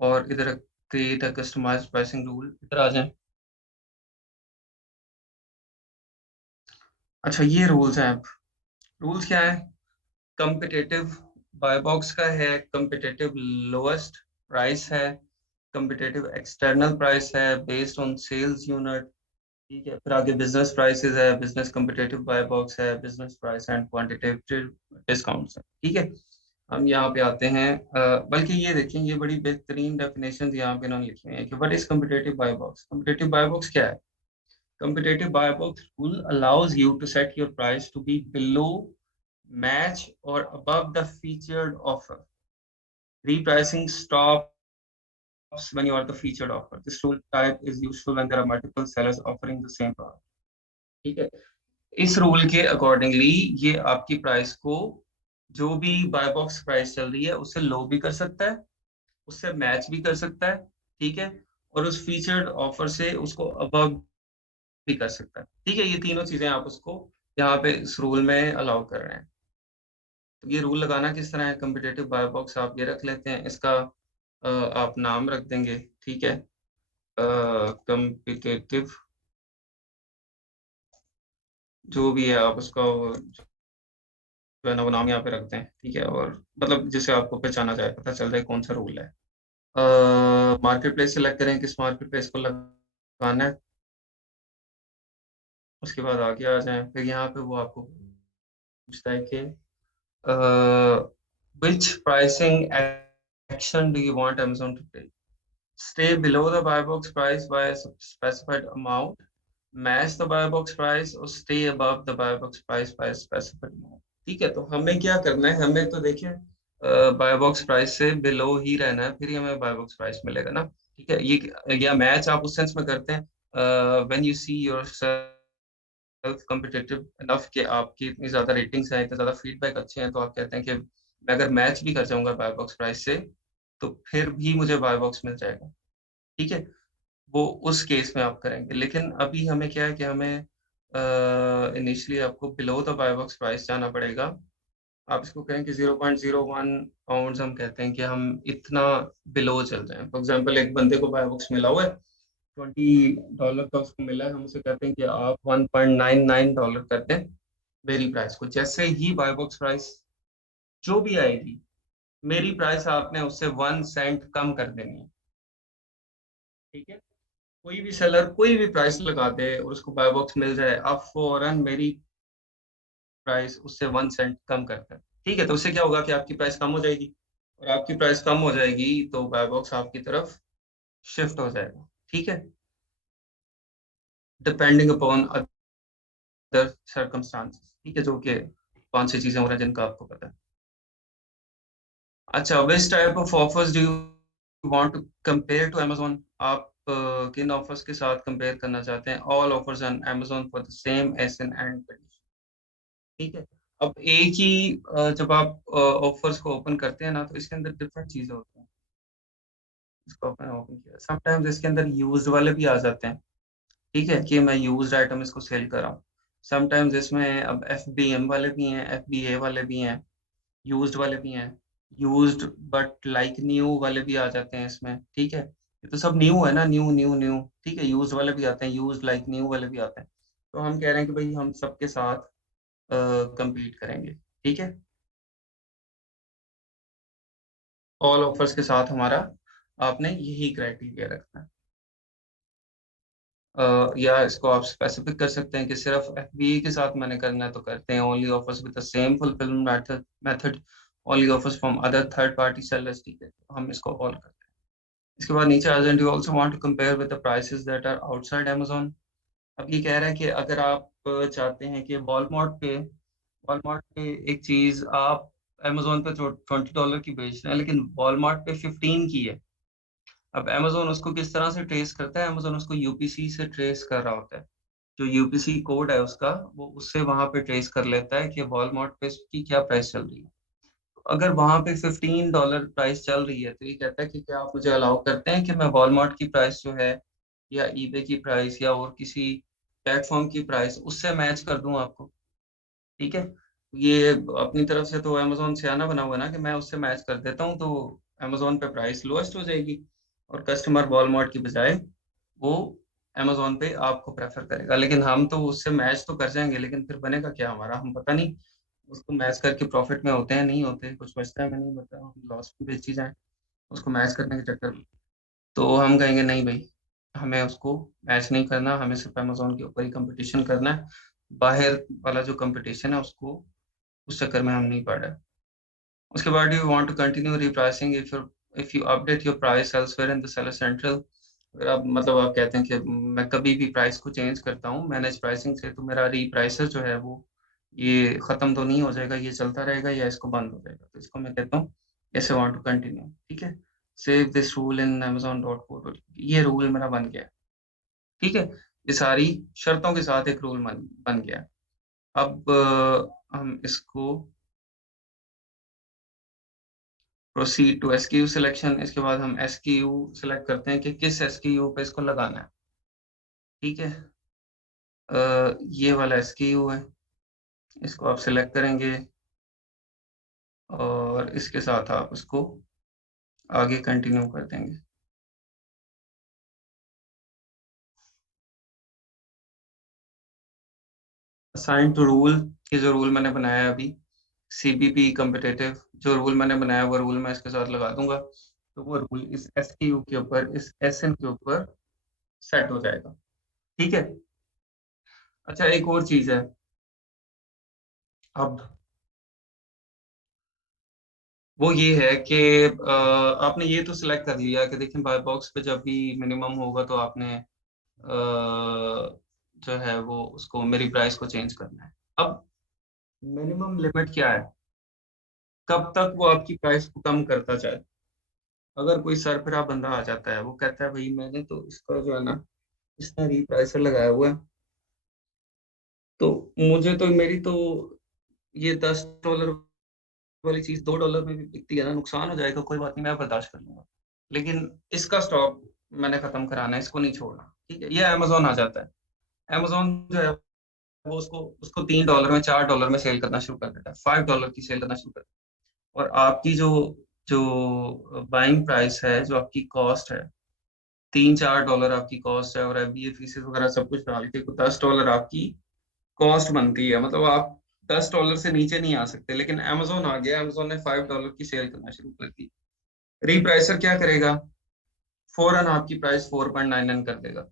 और इधर create a customized pricing rule इधर आ जाए। अच्छा ये रूल्स हैं, रूल्स क्या है, कम्पिटेटिव बाय बॉक्स का है, कम्पिटेटिव लोएस्ट प्राइस है, कम्पिटेटिव एक्सटर्नल प्राइस है बेस्ड ऑन सेल्स यूनिट, ठीक है, फिर आगे बिजनेस प्राइसेस है, बिजनेस कम्पिटेटिव बाय बॉक्स है, business price and quantitative discounts है, ठीक है। हम यहाँ पे आते हैं, बल्कि ये देखें ये बड़ी बेहतरीन डेफिनेशन यहाँ पे इन्होंने लिखी हुई है कि what is competitive buy box, competitive buy box क्या है। Competitive buy box rule allows you to set your price to be below, match, or above the featured offer. Repricing stops when you are the featured offer. This rule type is useful when there are multiple sellers offering the same product. ठीक है, इस rule के accordingly ये आपकी price को जो भी bye box price चल रही है उससे लो भी कर सकता है, उससे मैच भी कर सकता है, ठीक है, और उस फीचर्ड ऑफर से उसको अबव भी कर सकता है, ठीक है, ये तीनों चीजें आप उसको यहाँ पे इस रूल में अलाउ कर रहे हैं। तो ये रूल लगाना किस तरह है, कम्पिटेटिव बाय बॉक्स आप ये रख लेते हैं, इसका आप नाम रख देंगे, ठीक है, कम्पिटेटिव जो भी है आप उसका जो है ना वो नाम यहाँ पे रख दें, ठीक है, और मतलब जिससे आपको पहचाना जाए, पता चल जाए कौन सा रूल है। मार्केट प्लेस सेलेक्ट करें किस मार्केट प्लेस को लगाना है, उसके बाद आगे आ जाएं, फिर यहाँ पे वो आपको पूछता है कि which pricing action do you want Amazon to take? Stay below the buy box price by a specified amount, match the buy box price, or stay above the buy box price by a specified amount. ठीक है, तो हमें क्या करना है, हमें तो देखिए बाय बॉक्स प्राइस से बिलो ही रहना है, फिर ही हमें बाय बॉक्स प्राइस मिलेगा ना, ठीक है, ये या मैच आप उस सेंस में करते हैं when you see yourself competitive enough कि आपकी इतनी ज़्यादा रेटिंग्स हैं, इतने ज़्यादा फीडबैक अच्छे हैं, तो आप कहते हैं कि मैं अगर मैच भी कर जाऊंगा बाय बॉक्स प्राइस से तो फिर भी मुझे बाय बॉक्स मिल जाएगा। ठीक है, वो उस केस में आप करेंगे। लेकिन अभी हमें क्या है कि हमें इनिशियली आपको below the buy box price जाना पड़ेगा। आप इसको कहें कि 0.01 पाउंड्स हम कहते हैं कि हम इतना बिलो चल रहे हैं। फॉर एग्जांपल एक बंदे को बाय बॉक्स मिला हुआ है, $20 का उसको मिला है, हम उसे कहते हैं कि आप $1.99 कर दें मेरी प्राइस को। जैसे ही बाय बॉक्स प्राइस जो भी आएगी, मेरी प्राइस आपने उससे 1 सेंट कम कर देनी है। ठीक है, कोई भी सेलर कोई भी प्राइस लगा दे और उसको बाय बॉक्स मिल जाए, आप फौरन मेरी प्राइस उससे 1 सेंट कम कर दें। ठीक है, तो उससे क्या होगा कि आपकी प्राइस कम हो जाएगी, और आपकी प्राइस कम हो जाएगी तो बाय बॉक्स आपकी तरफ शिफ्ट हो जाएगा। ठीक है, डिपेंडिंग अपॉन अदर सर्कमस्टांसेस। ठीक है, जो कि कौन सी चीजें हो रही हैं जिनका आपको पता है। अच्छा, which type of offers do you want to compare to Amazon? आप किन ऑफर्स के साथ कंपेयर करना चाहते हैं? All offers on Amazon for the same ASIN and condition. ठीक है, अब एक ही जब आप ऑफर्स को ओपन करते हैं ना, तो इसके अंदर डिफरेंट चीजें होती हैं। इसको आपने ओपन किया, समटाइम्स इसके अंदर यूज्ड वाले भी आ जाते हैं। ठीक है, कि मैं यूज्ड आइटम इसको सेल कर रहा हूँ। समटाइम्स इसमें अब FBM वाले भी हैं, FBA वाले भी हैं, यूज्ड वाले भी हैं, यूज्ड बट लाइक न्यू वाले भी आ जाते हैं इसमें। ठीक है, ये तो सब न्यू है ना, न्यू न्यू न्यू। ठीक है, यूज्ड वाले भी आते हैं, यूज्ड लाइक न्यू वाले भी आते हैं। तो हम कह रहे हैं कि भाई हम सबके साथ compete करेंगे। ठीक है, ऑल ऑफर्स के साथ हमारा आपने यही क्राइटेरिया रखना है। या इसको आप स्पेसिफिक कर सकते हैं कि सिर्फ FBA के साथ मैंने करना है तो करते हैं, only offers with the same fulfilment method, only offers from other third party sellers. ठीक है, तो हम इसको ऑल करते हैं। इसके बाद नीचे आ जाए, do also want to compare with the prices that are outside Amazon? अब ये कह रहा है कि अगर आप चाहते हैं कि वॉलमार्ट पे एक चीज आप Amazon पे $20 की बेच रहे हैं, लेकिन वॉलमार्ट पे 15 की है। अब Amazon उसको किस तरह से ट्रेस करता है? Amazon उसको यूपीसी से ट्रेस कर रहा होता है। जो यूपीसी कोड है उसका, वो उससे वहां पे ट्रेस कर लेता है कि वॉलमार्ट पे इसकी क्या प्राइस चल रही है। तो अगर वहां पे $15 प्राइस चल रही है, तो ये कहता है कि क्या आप मुझे अलाउ करते हैं कि मैं वॉलमार्ट की प्राइस जो है, या ईबे की प्राइस, या और किसी प्लेटफॉर्म की प्राइस उससे मैच कर दूं आपको। ठीक है, ये अपनी तरफ से तो अमेजोन सियाना बना हुआ है ना, कि मैं उससे मैच कर देता हूँ तो अमेजोन पे प्राइस लोएस्ट हो जाएगी, और कस्टमर वॉलमार्ट की बजाय वो अमेजोन पे आपको प्रेफर करेगा। लेकिन हम तो उससे मैच तो कर जाएंगे, लेकिन फिर बनेगा क्या हमारा, हम पता नहीं उसको मैच करके प्रॉफिट में होते हैं नहीं होते, कुछ बचता है मैं नहीं बता, हम लॉस में बेची जाए उसको मैच करने के चक्कर में। तो हम कहेंगे नहीं भाई, हमें उसको मैच नहीं करना, हमें सिर्फ अमेजोन के ऊपर ही कंपटीशन करना है। बाहर वाला जो कंपटीशन है उसको, उस चक्कर में हम नहीं पड़ रहे। उसके बाद you want to continue repricing if you update your price elsewhere in the seller central. अगर आप मतलब आप कहते हैं कि मैं कभी भी प्राइस को चेंज करता हूँ मैनेज प्राइसिंग से, तो मेरा रिप्राइसर जो है वो ये खत्म तो नहीं हो जाएगा, ये चलता रहेगा या इसको बंद हो जाएगा। तो इसको मैं कहता हूँ ऐसे वांट टू कंटिन्यू। ठीक है, save this rule in amazon.co. ये रूल मेरा बन गया है। ठीक है, ये सारी शर्तों के साथ एक रूल बन गया है। अब हम इसको प्रोसीड टू SKU सिलेक्शन। इसके बाद हम SKU सिलेक्ट करते हैं कि किस SKU पे इसको लगाना है। ठीक है, ये वाला SKU है, इसको आप सिलेक्ट करेंगे और इसके साथ आप इसको आगे कंटिन्यू कर देंगे। असाइन टू रूल, ये जो रूल मैंने बनाया है अभी, CBP कम्पिटेटिव, जो रूल मैंने बनाया वो रूल मैं इसके साथ लगा दूंगा, तो वो रूल इस SKU के ऊपर, इस SN के ऊपर सेट हो जाएगा। ठीक है, अच्छा एक और चीज है। अब वो ये है कि आपने ये तो सिलेक्ट कर लिया कि देखिए बाय बॉक्स पे जब भी मिनिमम होगा तो आपने जो है वो उसको मेरी प्राइस को चेंज करना है। अब मिनिमम लिमिट क्या है, कब तक वो आपकी प्राइस को कम करता जाए? अगर कोई सरफिरा बंदा आ जाता है, वो कहता है भाई मैंने तो इसका जो है ना, इसने रिप्राइसर लगाया हुआ है, तो मुझे तो मेरी तो ये $10 वाली चीज $2 में भी बिकती है ना, नुकसान हो जाएगा, कोई बात नहीं, मैं बर्दाश्त कर लूंगा, लेकिन इसका स्टॉक मैंने खत्म कराना है, इसको नहीं छोड़ना, ठीक है। ये अमेजोन आ जाता है, अमेजोन जो है वो उसको उसको $3 में $4 में सेल करना शुरू कर देता है, $5 की सेल करना शुरू कर देता है। और आपकी जो जो बाइंग प्राइस है, जो आपकी कॉस्ट है, $3-4 आपकी कॉस्ट है, और अभी ये फीसेस वगैरह सब कुछ डाल के $10 आपकी कॉस्ट बनती है, मतलब आप $10 से नीचे नहीं आ सकते। लेकिन अमेजोन आ गया, अमेजोन ने $5 की सेल करना शुरू कर दी। रीप्राइसर क्या करेगा, फौरन आपकी प्राइस 4.99 कर देगा,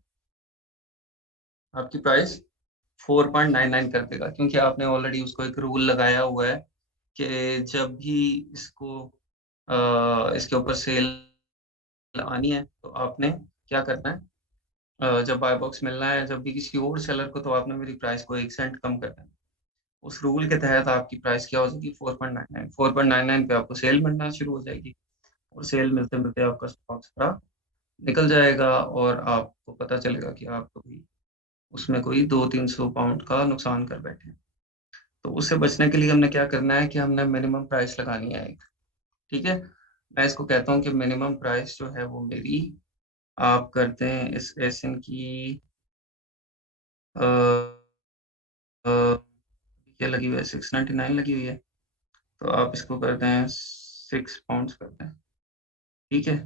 आपकी प्राइस 4.99 कर देगा, क्योंकि आपने ऑलरेडी उसको एक रूल लगाया हुआ है कि जब भी इसको इसके ऊपर सेल आनी है तो आपने क्या करना है, जब बाय बॉक्स मिलना है, जब भी किसी और सेलर को, तो आपने मेरी प्राइस को 1 सेंट कम करना है। उस रूल के तहत आपकी प्राइस क्या हो जाएगी, 4.99 पे आपको सेल मिलना शुरू हो जाएगी, और सेल मिलते मिलते आपका स्टॉक सारा निकल जाएगा, और आपको पता चलेगा कि आप कभी उसमें कोई 200-300 पाउंड का नुकसान कर बैठे हैं। तो उससे बचने के लिए हमने क्या करना है कि हमने मिनिमम प्राइस लगानी है एक, ठीक है। मैं इसको कहता हूँ कि मिनिमम प्राइस जो है वो मेरी, आप करते हैं इस एसिन की अ, अ, क्या लगी हुई है, 699 लगी हुई है, तो आप इसको करते हैं 6 पाउंड करते हैं, ठीक है।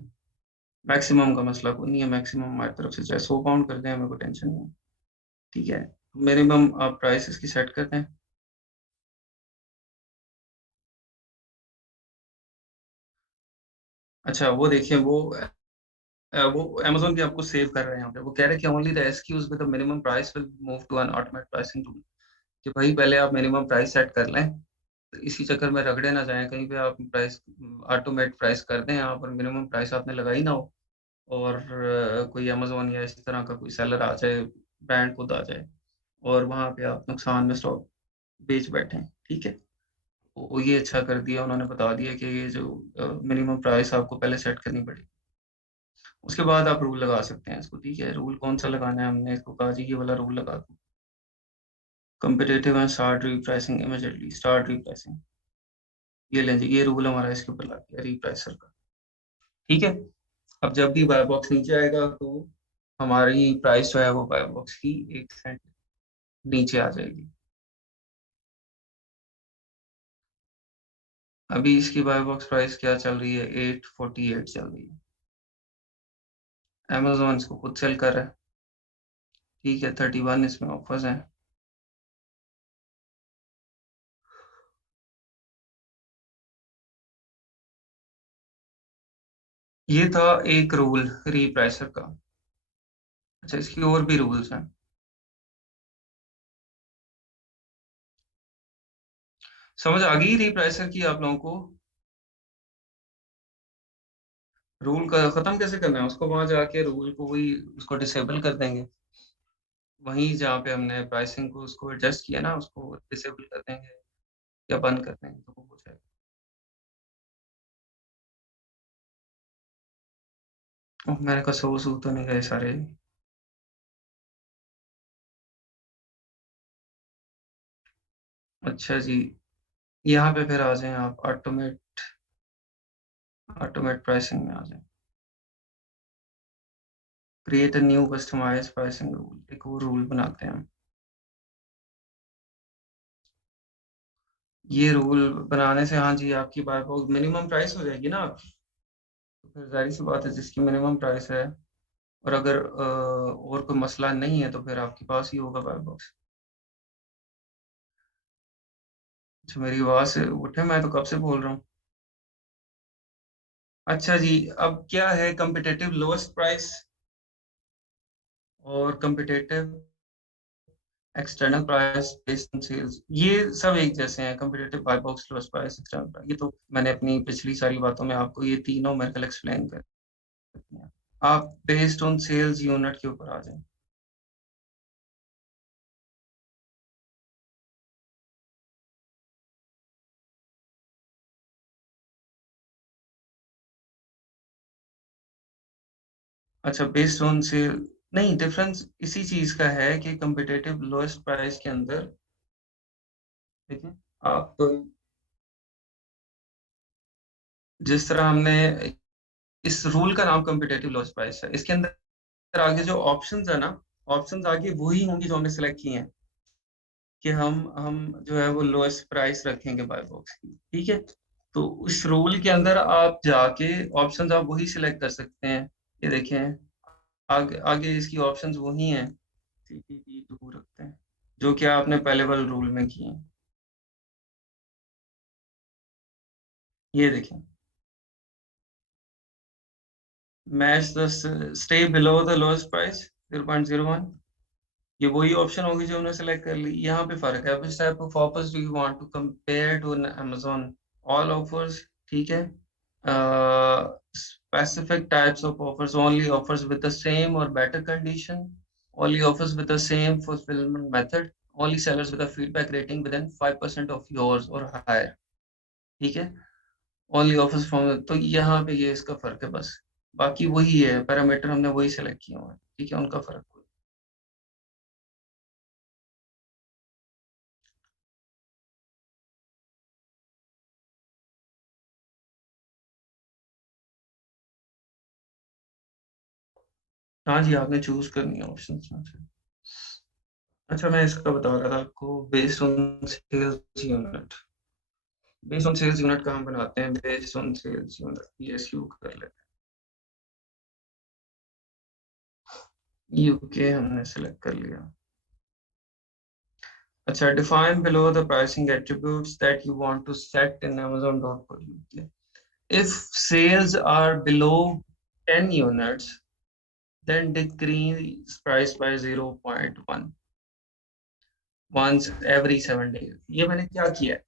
मैक्सिमम का मसला कोई नहीं है, मैक्सिमम हमारी तरफ से चाहे 100 पाउंड कर दें, हमें कोई टेंशन नहीं है, ठीक है। मिनिमम आप प्राइस इसकी सेट करते हैं। अच्छा वो देखिए, वो अमेजोन भी आपको सेव कर रहे हैं यहाँ पे, वो कह रहे हैं कि only the ASINs with the minimum price will move to an automatic pricing tool, कि भाई पहले आप मिनिमम प्राइस सेट कर लें, तो इसी चक्कर में रगड़े ना जाएं कहीं पे, आप प्राइस ऑटोमेट प्राइस कर दें यहाँ पर, मिनिमम प्राइस आपने लगाई ना हो, और कोई अमेजोन या इस तरह का कोई सेलर आ जाए, ब्रांड खुद आ जाए, और वहां पे आप नुकसान में स्टॉक बेच बैठे, ठीक है। वो ये अच्छा कर दिया, उन्होंने बता दिया कि ये जो मिनिमम प्राइस आपको पहले सेट करनी पड़ेगी, उसके बाद आप रूल लगा सकते हैं इसको, ठीक है। रूल कौन सा लगाना है, हमने इसको कहा जी ये वाला रूल लगा दो, competitive and start repricing immediately, start repricing, ये लें जी, ये रूल हमारा इसके ऊपर लग गया रीप्राइसर का, ठीक है। अब जब भी बाय बॉक्स नीचे आएगा तो हमारी प्राइस जो है वो बाय बॉक्स की 1 सेंट नीचे आ जाएगी। अभी इसकी बाय बॉक्स प्राइस क्या चल रही है, 848 चल रही है, अमेजोन इसको खुद सेल कर रहा है, ठीक है। 31 इसमें ऑफर्स हैं। ये था एक रूल रीप्राइसर का। अच्छा, इसकी और भी रूल्स हैं। समझ आ गई रीप्राइसर की आप लोगों को, रूल का खत्म कैसे करना है उसको, वहां जाके रूल को वही उसको डिसेबल कर देंगे, वहीं जहाँ पे हमने प्राइसिंग को उसको एडजस्ट किया ना, उसको डिसेबल कर देंगे या बंद कर देंगे, तो वो हो जाएगा। मैंने कहा सो सू तो नहीं गए सारे। अच्छा जी, यहाँ पे फिर आ जाएं आप, ऑटोमेट, ऑटोमेट प्राइसिंग में आ जाएं, create a new customize pricing rule, एक और रूल बनाते हैं हम। ये रूल बनाने से, हाँ जी, आपकी बार बहुत मिनिमम प्राइस हो जाएगी ना आपकी, तो फिर जाहिर सी बात है जिसकी मिनिमम प्राइस है, और अगर और कोई मसला नहीं है तो फिर आपके पास ही होगा बार बॉक्स। अच्छा, मेरी आवाज से उठे, मैं तो कब से बोल रहा हूँ। अच्छा जी, अब क्या है, कम्पिटेटिव लोएस्ट प्राइस और competitive external price based on sales, ये सब एक जैसे हैं, competitive buy box, lowest price, external price, ये तो मैंने अपनी पिछली सारी बातों में आपको ये तीनों मेरे कल एक्सप्लेन कर दिया। आप बेस्ड ऑन सेल्स यूनिट के ऊपर आ जाएं। अच्छा, बेस्ड ऑन सेल नहीं, डिफरेंस इसी चीज का है कि कम्पिटेटिव लोएस्ट प्राइस के अंदर, देखिए, आप तो जिस तरह हमने इस रूल का नाम कम्पिटेटिव लॉस्ट प्राइस है, इसके अंदर आगे जो ऑप्शंस है ना, ऑप्शंस आगे वही होंगी जो हमने सेलेक्ट की हैं कि हम जो है वो लोएस्ट प्राइस रखेंगे बाय बॉक्स की, ठीक है। तो उस रूल के अंदर आप जाके ऑप्शंस आप वही सिलेक्ट कर सकते हैं। ये देखें, आगे आगे इसकी ऑप्शंस वही हैं, CPP2 रखते हैं, जो कि आपने पहले वाले रूल में किए हैं। ये देखें, match the stay below the lowest price 0.01, ये वही ऑप्शन होगी जो हमने सेलेक्ट कर ली। यहाँ पे फर्क है, which type of offers do you want to compare to an Amazon all offers, ठीक है। Specific types of offers, only offers with the same or better condition, only offers with the same fulfillment method, only sellers with a feedback rating within 5% of yours or higher, ठीक है। only offers from, तो यहाँ पे ये इसका फर्क है बस, बाकी वही है, पैरामीटर हमने वही सेलेक्ट किया हुआ है, ठीक है, उनका फर्क। हाँ जी, आपने चूज करनी है ऑप्शन में से। अच्छा, मैं इसका बता रहा था आपको, based on sales unit. Based on sales unit कहाँ बनाते हैं, based on sales unit PSU कर लेते हैं, यूके हमने सेलेक्ट कर लिया। अच्छा, define below the pricing attributes that you want to set in amazon.co.uk। if sales are below 10 units, then decrease price by 0.1 once every 7 days। ये मैंने क्या किया है,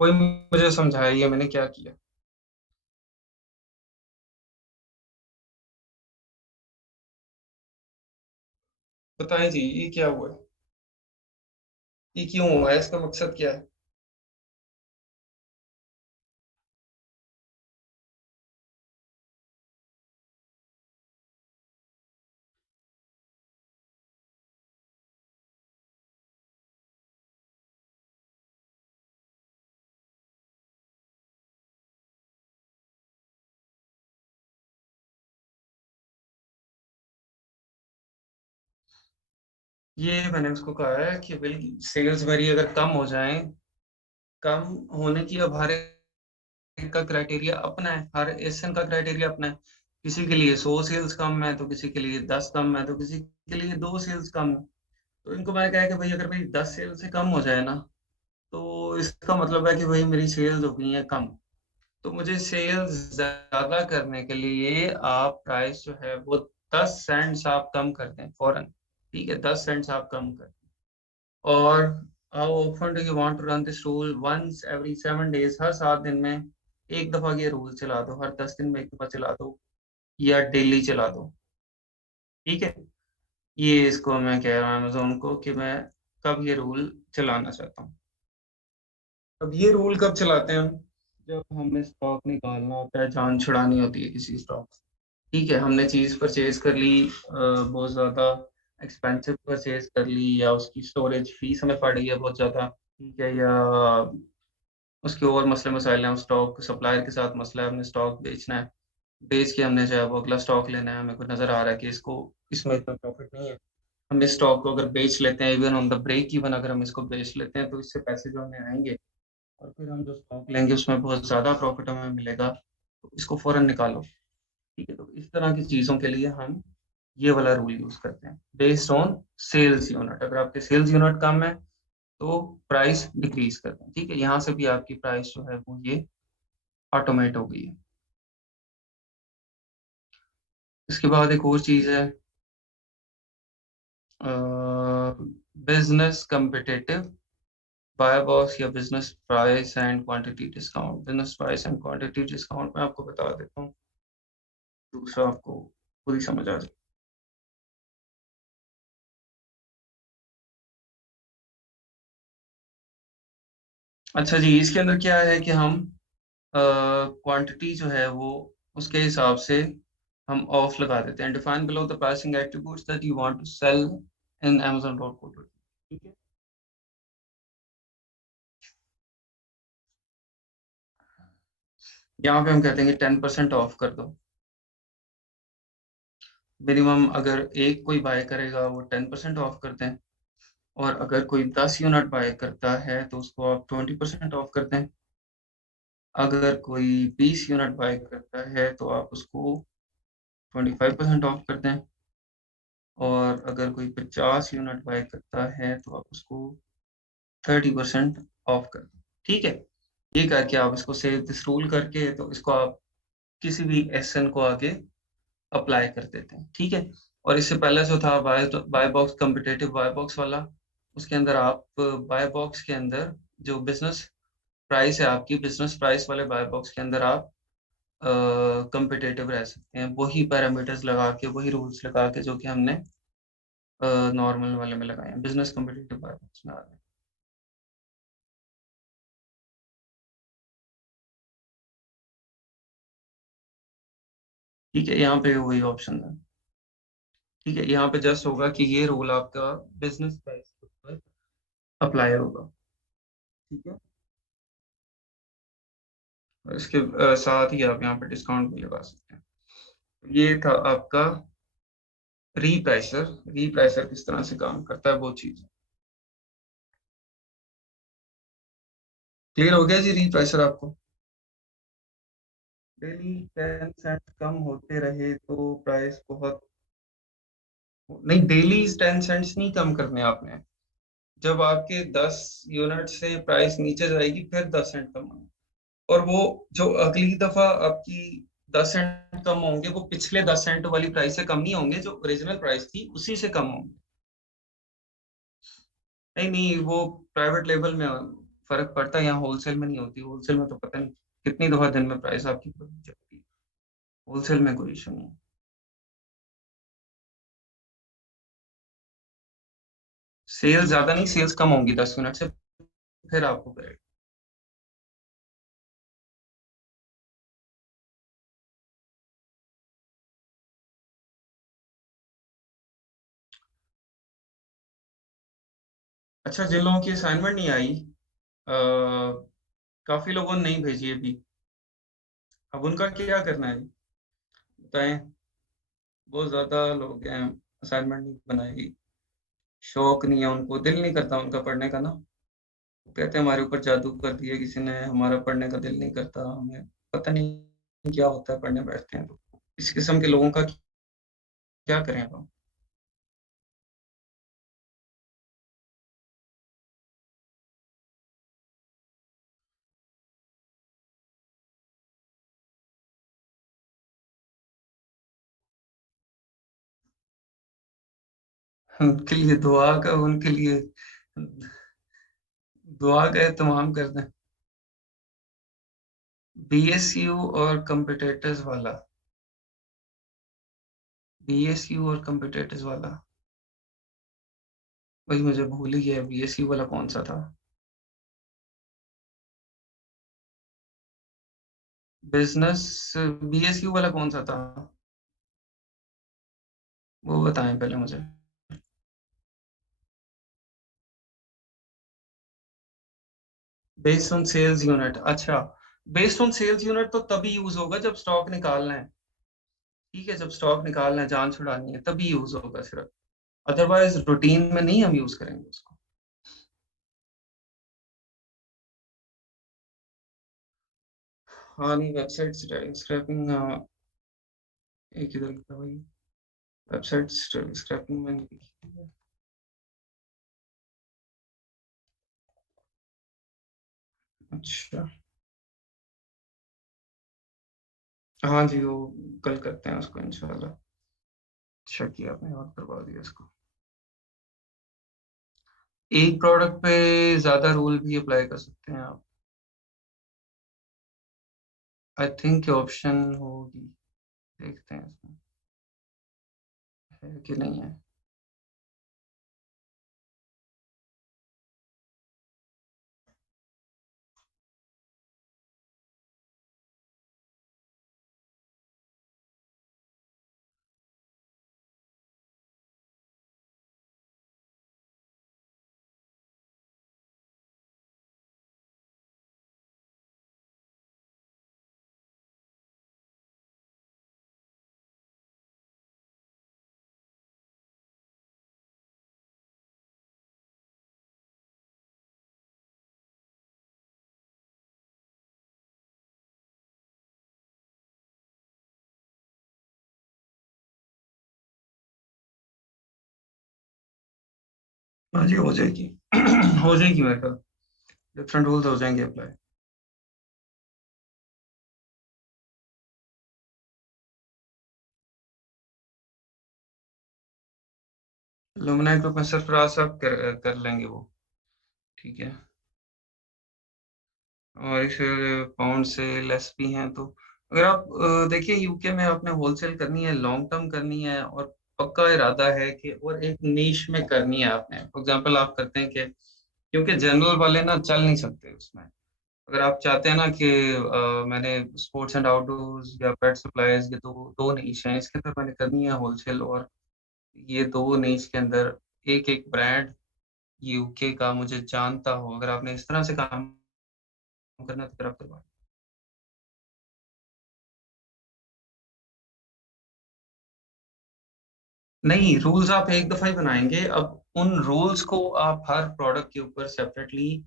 कोई मुझे समझाया ये मैंने क्या किया। बताएं जी, ये क्या हुआ है, ये क्यों हुआ है, इसका मकसद क्या है। ये मैंने उसको कहा है कि भाई सेल्स मेरी अगर कम हो जाए, कम होने की, अब हर एक का क्राइटेरिया अपना है, हर एसएन का क्राइटेरिया अपना है। किसी के लिए 100 सेल्स कम है, तो किसी के लिए 10 कम है, तो किसी के लिए 2 सेल्स कम है। तो इनको मैंने कहा है कि भाई अगर मेरी 10 सेल से कम हो जाए ना, तो इसका मतलब है कि भाई मेरी सेल्स हो गई है कम। तो मुझे सेल्स ज्यादा करने के लिए आप प्राइस जो है वो 10 सेंट्स आप कम कर दें फौरन, ठीक है, 10 सेंट्स आप कम कर दें। और how often do you want to run this rule, once every 7 days, हर 7 दिन में एक दफा ये रूल चला दो, हर 10 दिन में एक दफा चला दो, या डेली चला दो, ठीक है। ये इसको मैं कह रहा हूँ अमेजोन को कि मैं कब ये रूल चलाना चाहता हूँ। अब ये रूल कब चलाते हैं हम, जब हमें स्टॉक निकालना होता है, जान छुड़ानी होती है किसी स्टॉक से, ठीक है। हमने चीज परचेज कर ली, बहुत ज्यादा एक्सपेंसिव परचेज कर ली, या उसकी स्टोरेज फीस हमें पड़ गई है बहुत ज्यादा, ठीक है, या उसके और मसले मसाइल हैं, स्टॉक सप्लायर के साथ मसला है, हमने स्टॉक बेचना है, बेच के हमने जो है वो अगला स्टॉक लेना है, हमें को नजर आ रहा है कि इसको, इसमें इतना प्रॉफिट नहीं है, हम इस स्टॉक को अगर बेच लेते हैं, even on the break, even अगर हम इसको बेच लेते हैं, तो इससे पैसे जो हमें आएंगे, और फिर हम जो स्टॉक लेंगे उसमें बहुत ज्यादा प्रॉफिट हमें मिलेगा, तो इसको फौरन निकालो, ठीक है। तो इस तरह की चीजों के लिए हम ये वाला रूल यूज करते हैं, बेस्ड ऑन सेल्स यूनिट। अगर आपके सेल्स यूनिट कम है, तो प्राइस डिक्रीज करते हैं, ठीक है। यहाँ से भी आपकी प्राइस जो है वो ये ऑटोमेट हो गई है। इसके बाद एक और चीज है, बिजनेस कम्पिटेटिव बाय बॉक्स या business price and quantity discount. Business price and quantity discount मैं आपको बता देता हूँ, दूसरा आपको खुद ही समझ आ जाए। अच्छा जी, इसके अंदर क्या है कि हम क्वांटिटी जो है वो उसके हिसाब से हम ऑफ लगा देते हैं, define below the pricing attributes that you want to sell in amazon.co, ठीक है। यहाँ पे हम कहते हैं 10% ऑफ कर दो। मिनिमम अगर एक कोई बाय करेगा वो 10% ऑफ करते हैं, और अगर कोई 10 यूनिट बाय करता है तो उसको आप 20% ऑफ करते हैं। अगर कोई 20 यूनिट बाय करता है तो आप उसको 25% ऑफ करते हैं। और अगर कोई 50 यूनिट बाय करता है तो आप उसको 30% ऑफ कर दो। ठीक है, ये करके आप इसको सेव दिस रूल करके तो इसको आप किसी भी एसएन को आगे अप्लाई कर देते हैं। ठीक है, और इससे पहले जो था buy box competitive buy box वाला, उसके अंदर आप बाय बॉक्स के अंदर जो बिजनेस प्राइस है आपकी, बिजनेस प्राइस वाले बाय बॉक्स के अंदर आप कम्पिटेटिव रह सकते हैं, वही पैरामीटर्स लगा के, वही रूल्स लगा के जो कि हमने नॉर्मल वाले में लगाए हैं, बिजनेस कम्पिटेटिव बाय बॉक्स में आ गए। ठीक है, यहाँ पे वही ऑप्शन है। ठीक है, यहाँ पे जस्ट होगा कि ये रूल आपका बिजनेस प्राइस के ऊपर अप्लाई होगा। ठीक है, और इसके साथ ही आप यहाँ पे डिस्काउंट भी लगा सकते हैं। ये था आपका रीप्राइसर। रीप्राइसर किस तरह से काम करता है वो चीज क्लियर हो गया जी? रीप्राइसर आपको डेली 10 सेंट कम होते रहे तो प्राइस बहुत नहीं, डेली 10 सेंट्स नहीं कम करने आपने। जब आपके 10 यूनिट से प्राइस नीचे जाएगी फिर 10 सेंट कम होंगे, और वो जो अगली दफा आपकी 10 सेंट कम होंगे वो पिछले 10 सेंट वाली प्राइस से कम नहीं होंगे, जो ओरिजिनल प्राइस थी उसी से कम होंगे। नहीं नहीं, वो प्राइवेट लेवल में फर्क पड़ता है, यहाँ होलसेल में नहीं होती। होलसेल में तो पता नहीं कितनी दफा दिन में प्राइस आपकी बदल जाती है। होलसेल में कोई इशू नहीं है। सेल्स ज्यादा नहीं, सेल्स कम होंगी 10 यूनिट से, फिर आपको करेगा। अच्छा, जिन लोगों की असाइनमेंट नहीं आई, काफी लोगों ने नहीं भेजी अभी, अब उनका क्या करना है बताएं? बहुत ज्यादा लोग हैं असाइनमेंट नहीं बनाएगी, शौक नहीं है उनको, दिल नहीं करता उनका पढ़ने का ना। वो कहते हैं हमारे ऊपर जादू कर दिया किसी ने, हमारा पढ़ने का दिल नहीं करता, हमें पता नहीं क्या होता है, पढ़ने बैठते हैं तो इस किस्म के लोगों का क्या करें अब हम? उनके लिए दुआ का, उनके लिए दुआ का एहतमाम कर दें। बीएसयू और कंपिटेटर्स वाला, बीएसयू और कंपिटेटर्स वाला, वही मुझे भूल ही गया, बीएसयू वाला कौन सा था? बिजनेस, बीएसयू वाला कौन सा था वो बताएं पहले मुझे। बेस्ड ऑन सेल्स यूनिट, अच्छा। बेस्ड ऑन सेल्स यूनिट तो तभी यूज होगा जब स्टॉक निकालना है। ठीक है, जब स्टॉक निकालना है, जान छुड़ानी है, तभी यूज होगा सिर्फ। अदरवाइज रूटीन में नहीं हम यूज करेंगे उसको। हाँ नहीं, वेबसाइट स्क्रैपिंग एक इधर का भाई, वेबसाइट स्क्रैपिंग मैंने की है। अच्छा, हाँ जी, वो कल करते हैं उसको इंशाल्लाह। अच्छा किया आपने, याद करवा दिया इसको। एक प्रोडक्ट पे ज्यादा रूल भी अप्लाई कर सकते हैं आप। आई थिंक ऑप्शन होगी, देखते हैं इसमें है कि नहीं है। हाँ जी, हो जाएगी। हो जाएगी मेरे ख्याल, डिफरेंट रूल्स हो जाएंगे अप्लाई। लुमिना ग्रुप में सरफराज साहब कर लेंगे वो, ठीक है। और इस पाउंड से लेस भी हैं, तो अगर आप देखिए यूके में आपने होलसेल करनी है, लॉन्ग टर्म करनी है, और पक्का इरादा है कि और एक नीश में करनी है आपने, फॉर एग्जांपल आप करते हैं कि क्योंकि जनरल वाले ना चल नहीं सकते उसमें। अगर आप चाहते हैं ना कि मैंने स्पोर्ट्स एंड आउटडोर्स या पेट सप्लाईज, ये दो दो नीश हैं, इसके अंदर मैंने करनी है होलसेल, और ये दो नीश के अंदर एक एक ब्रांड यूके का मुझे जानता हो, अगर आपने इस तरह से काम करना है तो फिर आप करवा। नहीं, रूल्स आप एक दफा ही बनाएंगे, अब उन रूल्स को आप हर प्रोडक्ट के ऊपर सेपरेटली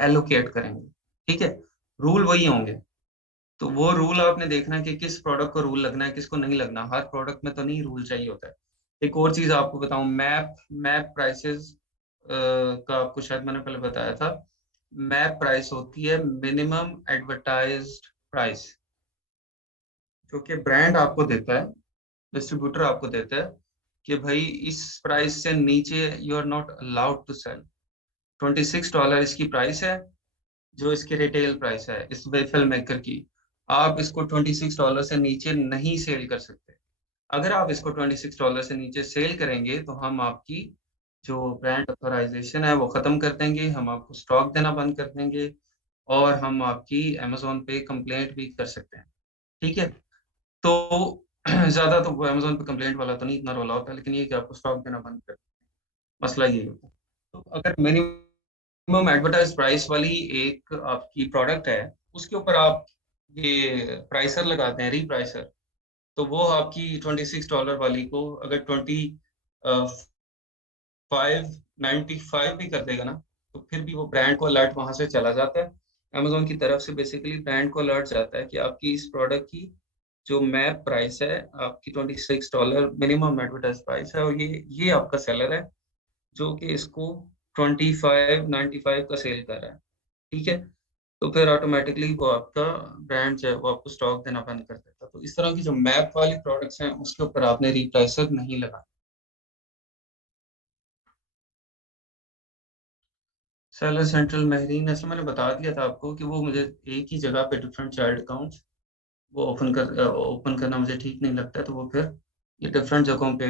एलोकेट करेंगे, ठीक है। रूल वही होंगे, तो वो रूल आपने देखना है कि किस प्रोडक्ट को रूल लगना है, किसको नहीं लगना। हर प्रोडक्ट में तो नहीं रूल चाहिए होता है। एक और चीज आपको बताऊं, मैप मैप प्राइसेस का आपको शायद मैंने पहले बताया था। मैप प्राइस होती है मिनिमम एडवर्टाइज्ड प्राइस, जो कि ब्रांड आपको देता है, डिस्ट्रीब्यूटर आपको देता है कि भाई इस प्राइस से नीचे you are not allowed to sell. $26 इसकी प्राइस है, जो इसकी रिटेल प्राइस है इस वेफल मेकर की। आप इसको $26 से नीचे नहीं सेल कर सकते। अगर आप इसको $26 से नीचे सेल करेंगे तो हम आपकी जो ब्रांड ऑथराइजेशन है वो खत्म कर देंगे, हम आपको स्टॉक देना बंद कर देंगे, और हम आपकी अमेजोन पे कंप्लेंट भी कर सकते हैं, ठीक है। तो ज्यादा तो अमेजोन पे कंप्लेंट वाला तो नहीं इतना रोला होता है, लेकिन ये कि आपको स्टॉक देना बंद कर, मसला ये होता है। तो अगर मिनिमम एडवर्टाइज प्राइस वाली एक आपकी प्रोडक्ट है, उसके ऊपर आप ये प्राइसर लगाते हैं, रीप्राइसर, तो वो आपकी $26 वाली को अगर 2595 भी कर देगा ना, तो फिर भी वो ब्रांड को अलर्ट वहां से चला जाता है। अमेजोन की तरफ से बेसिकली ब्रांड को अलर्ट जाता है कि आपकी इस प्रोडक्ट की जो मैप प्राइस है आपकी $26 मिनिमम एडवर्टाइज प्राइस है, और ये आपका सेलर है जो कि इसको 2595 का सेल कर रहा है, ठीक है। तो फिर ऑटोमेटिकली वो आपका ब्रांड जो है वो आपको स्टॉक देना बंद कर देता है। तो इस तरह की जो मैप वाली प्रोडक्ट्स हैं उसके ऊपर आपने रिप्राइसर नहीं लगा। सेलर सेंट्रल महरीन, ऐसा मैंने बता दिया था आपको कि वो मुझे एक ही जगह पे डिफरेंट चाइल्ड अकाउंट्स वो ओपन करना मुझे ठीक नहीं लगता है, तो वो फिर ये डिफरेंट जगहों पे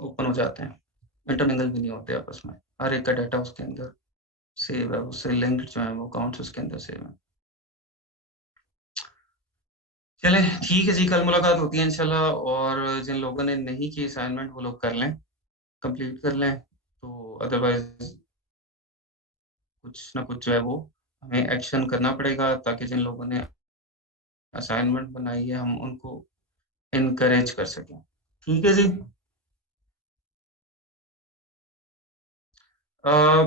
ओपन हो जाते हैं, इंटरमिंगल भी नहीं होते आपस में। हर एक का डाटा उसके अंदर सेव है, उससे लिंक्ड जो है वो अकाउंट्स उसके अंदर सेव है। चले ठीक है जी, कल मुलाकात होती है इंशाल्लाह, और जिन लोगों ने नहीं की असाइनमेंट वो लोग कर लें, कंप्लीट कर लें, तो अदरवाइज कुछ ना कुछ जो है वो हमें एक्शन करना पड़ेगा, ताकि जिन लोगों ने असाइनमेंट बनाई है हम उनको इनकरेज कर सकें। ठीक है जी।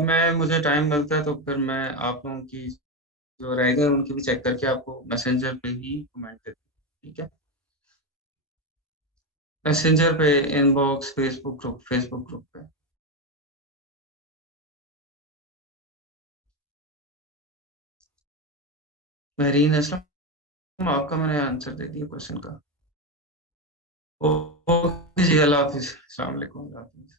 मैं मुझे टाइम मिलता है तो फिर मैं आप लोगों की जो रह गए उनकी भी चेक करके आपको मैसेंजर पे ही कमेंट देता हूँ, ठीक है। मैसेंजर पे, इनबॉक्स, फेसबुक ग्रुप पे। महरीन असलम, आपका मैंने आंसर दे दिया क्वेश्चन का। ओके जी, अल्लाह हाफिज, अस्सलाम वालेकुम, अल्लाह हाफिज।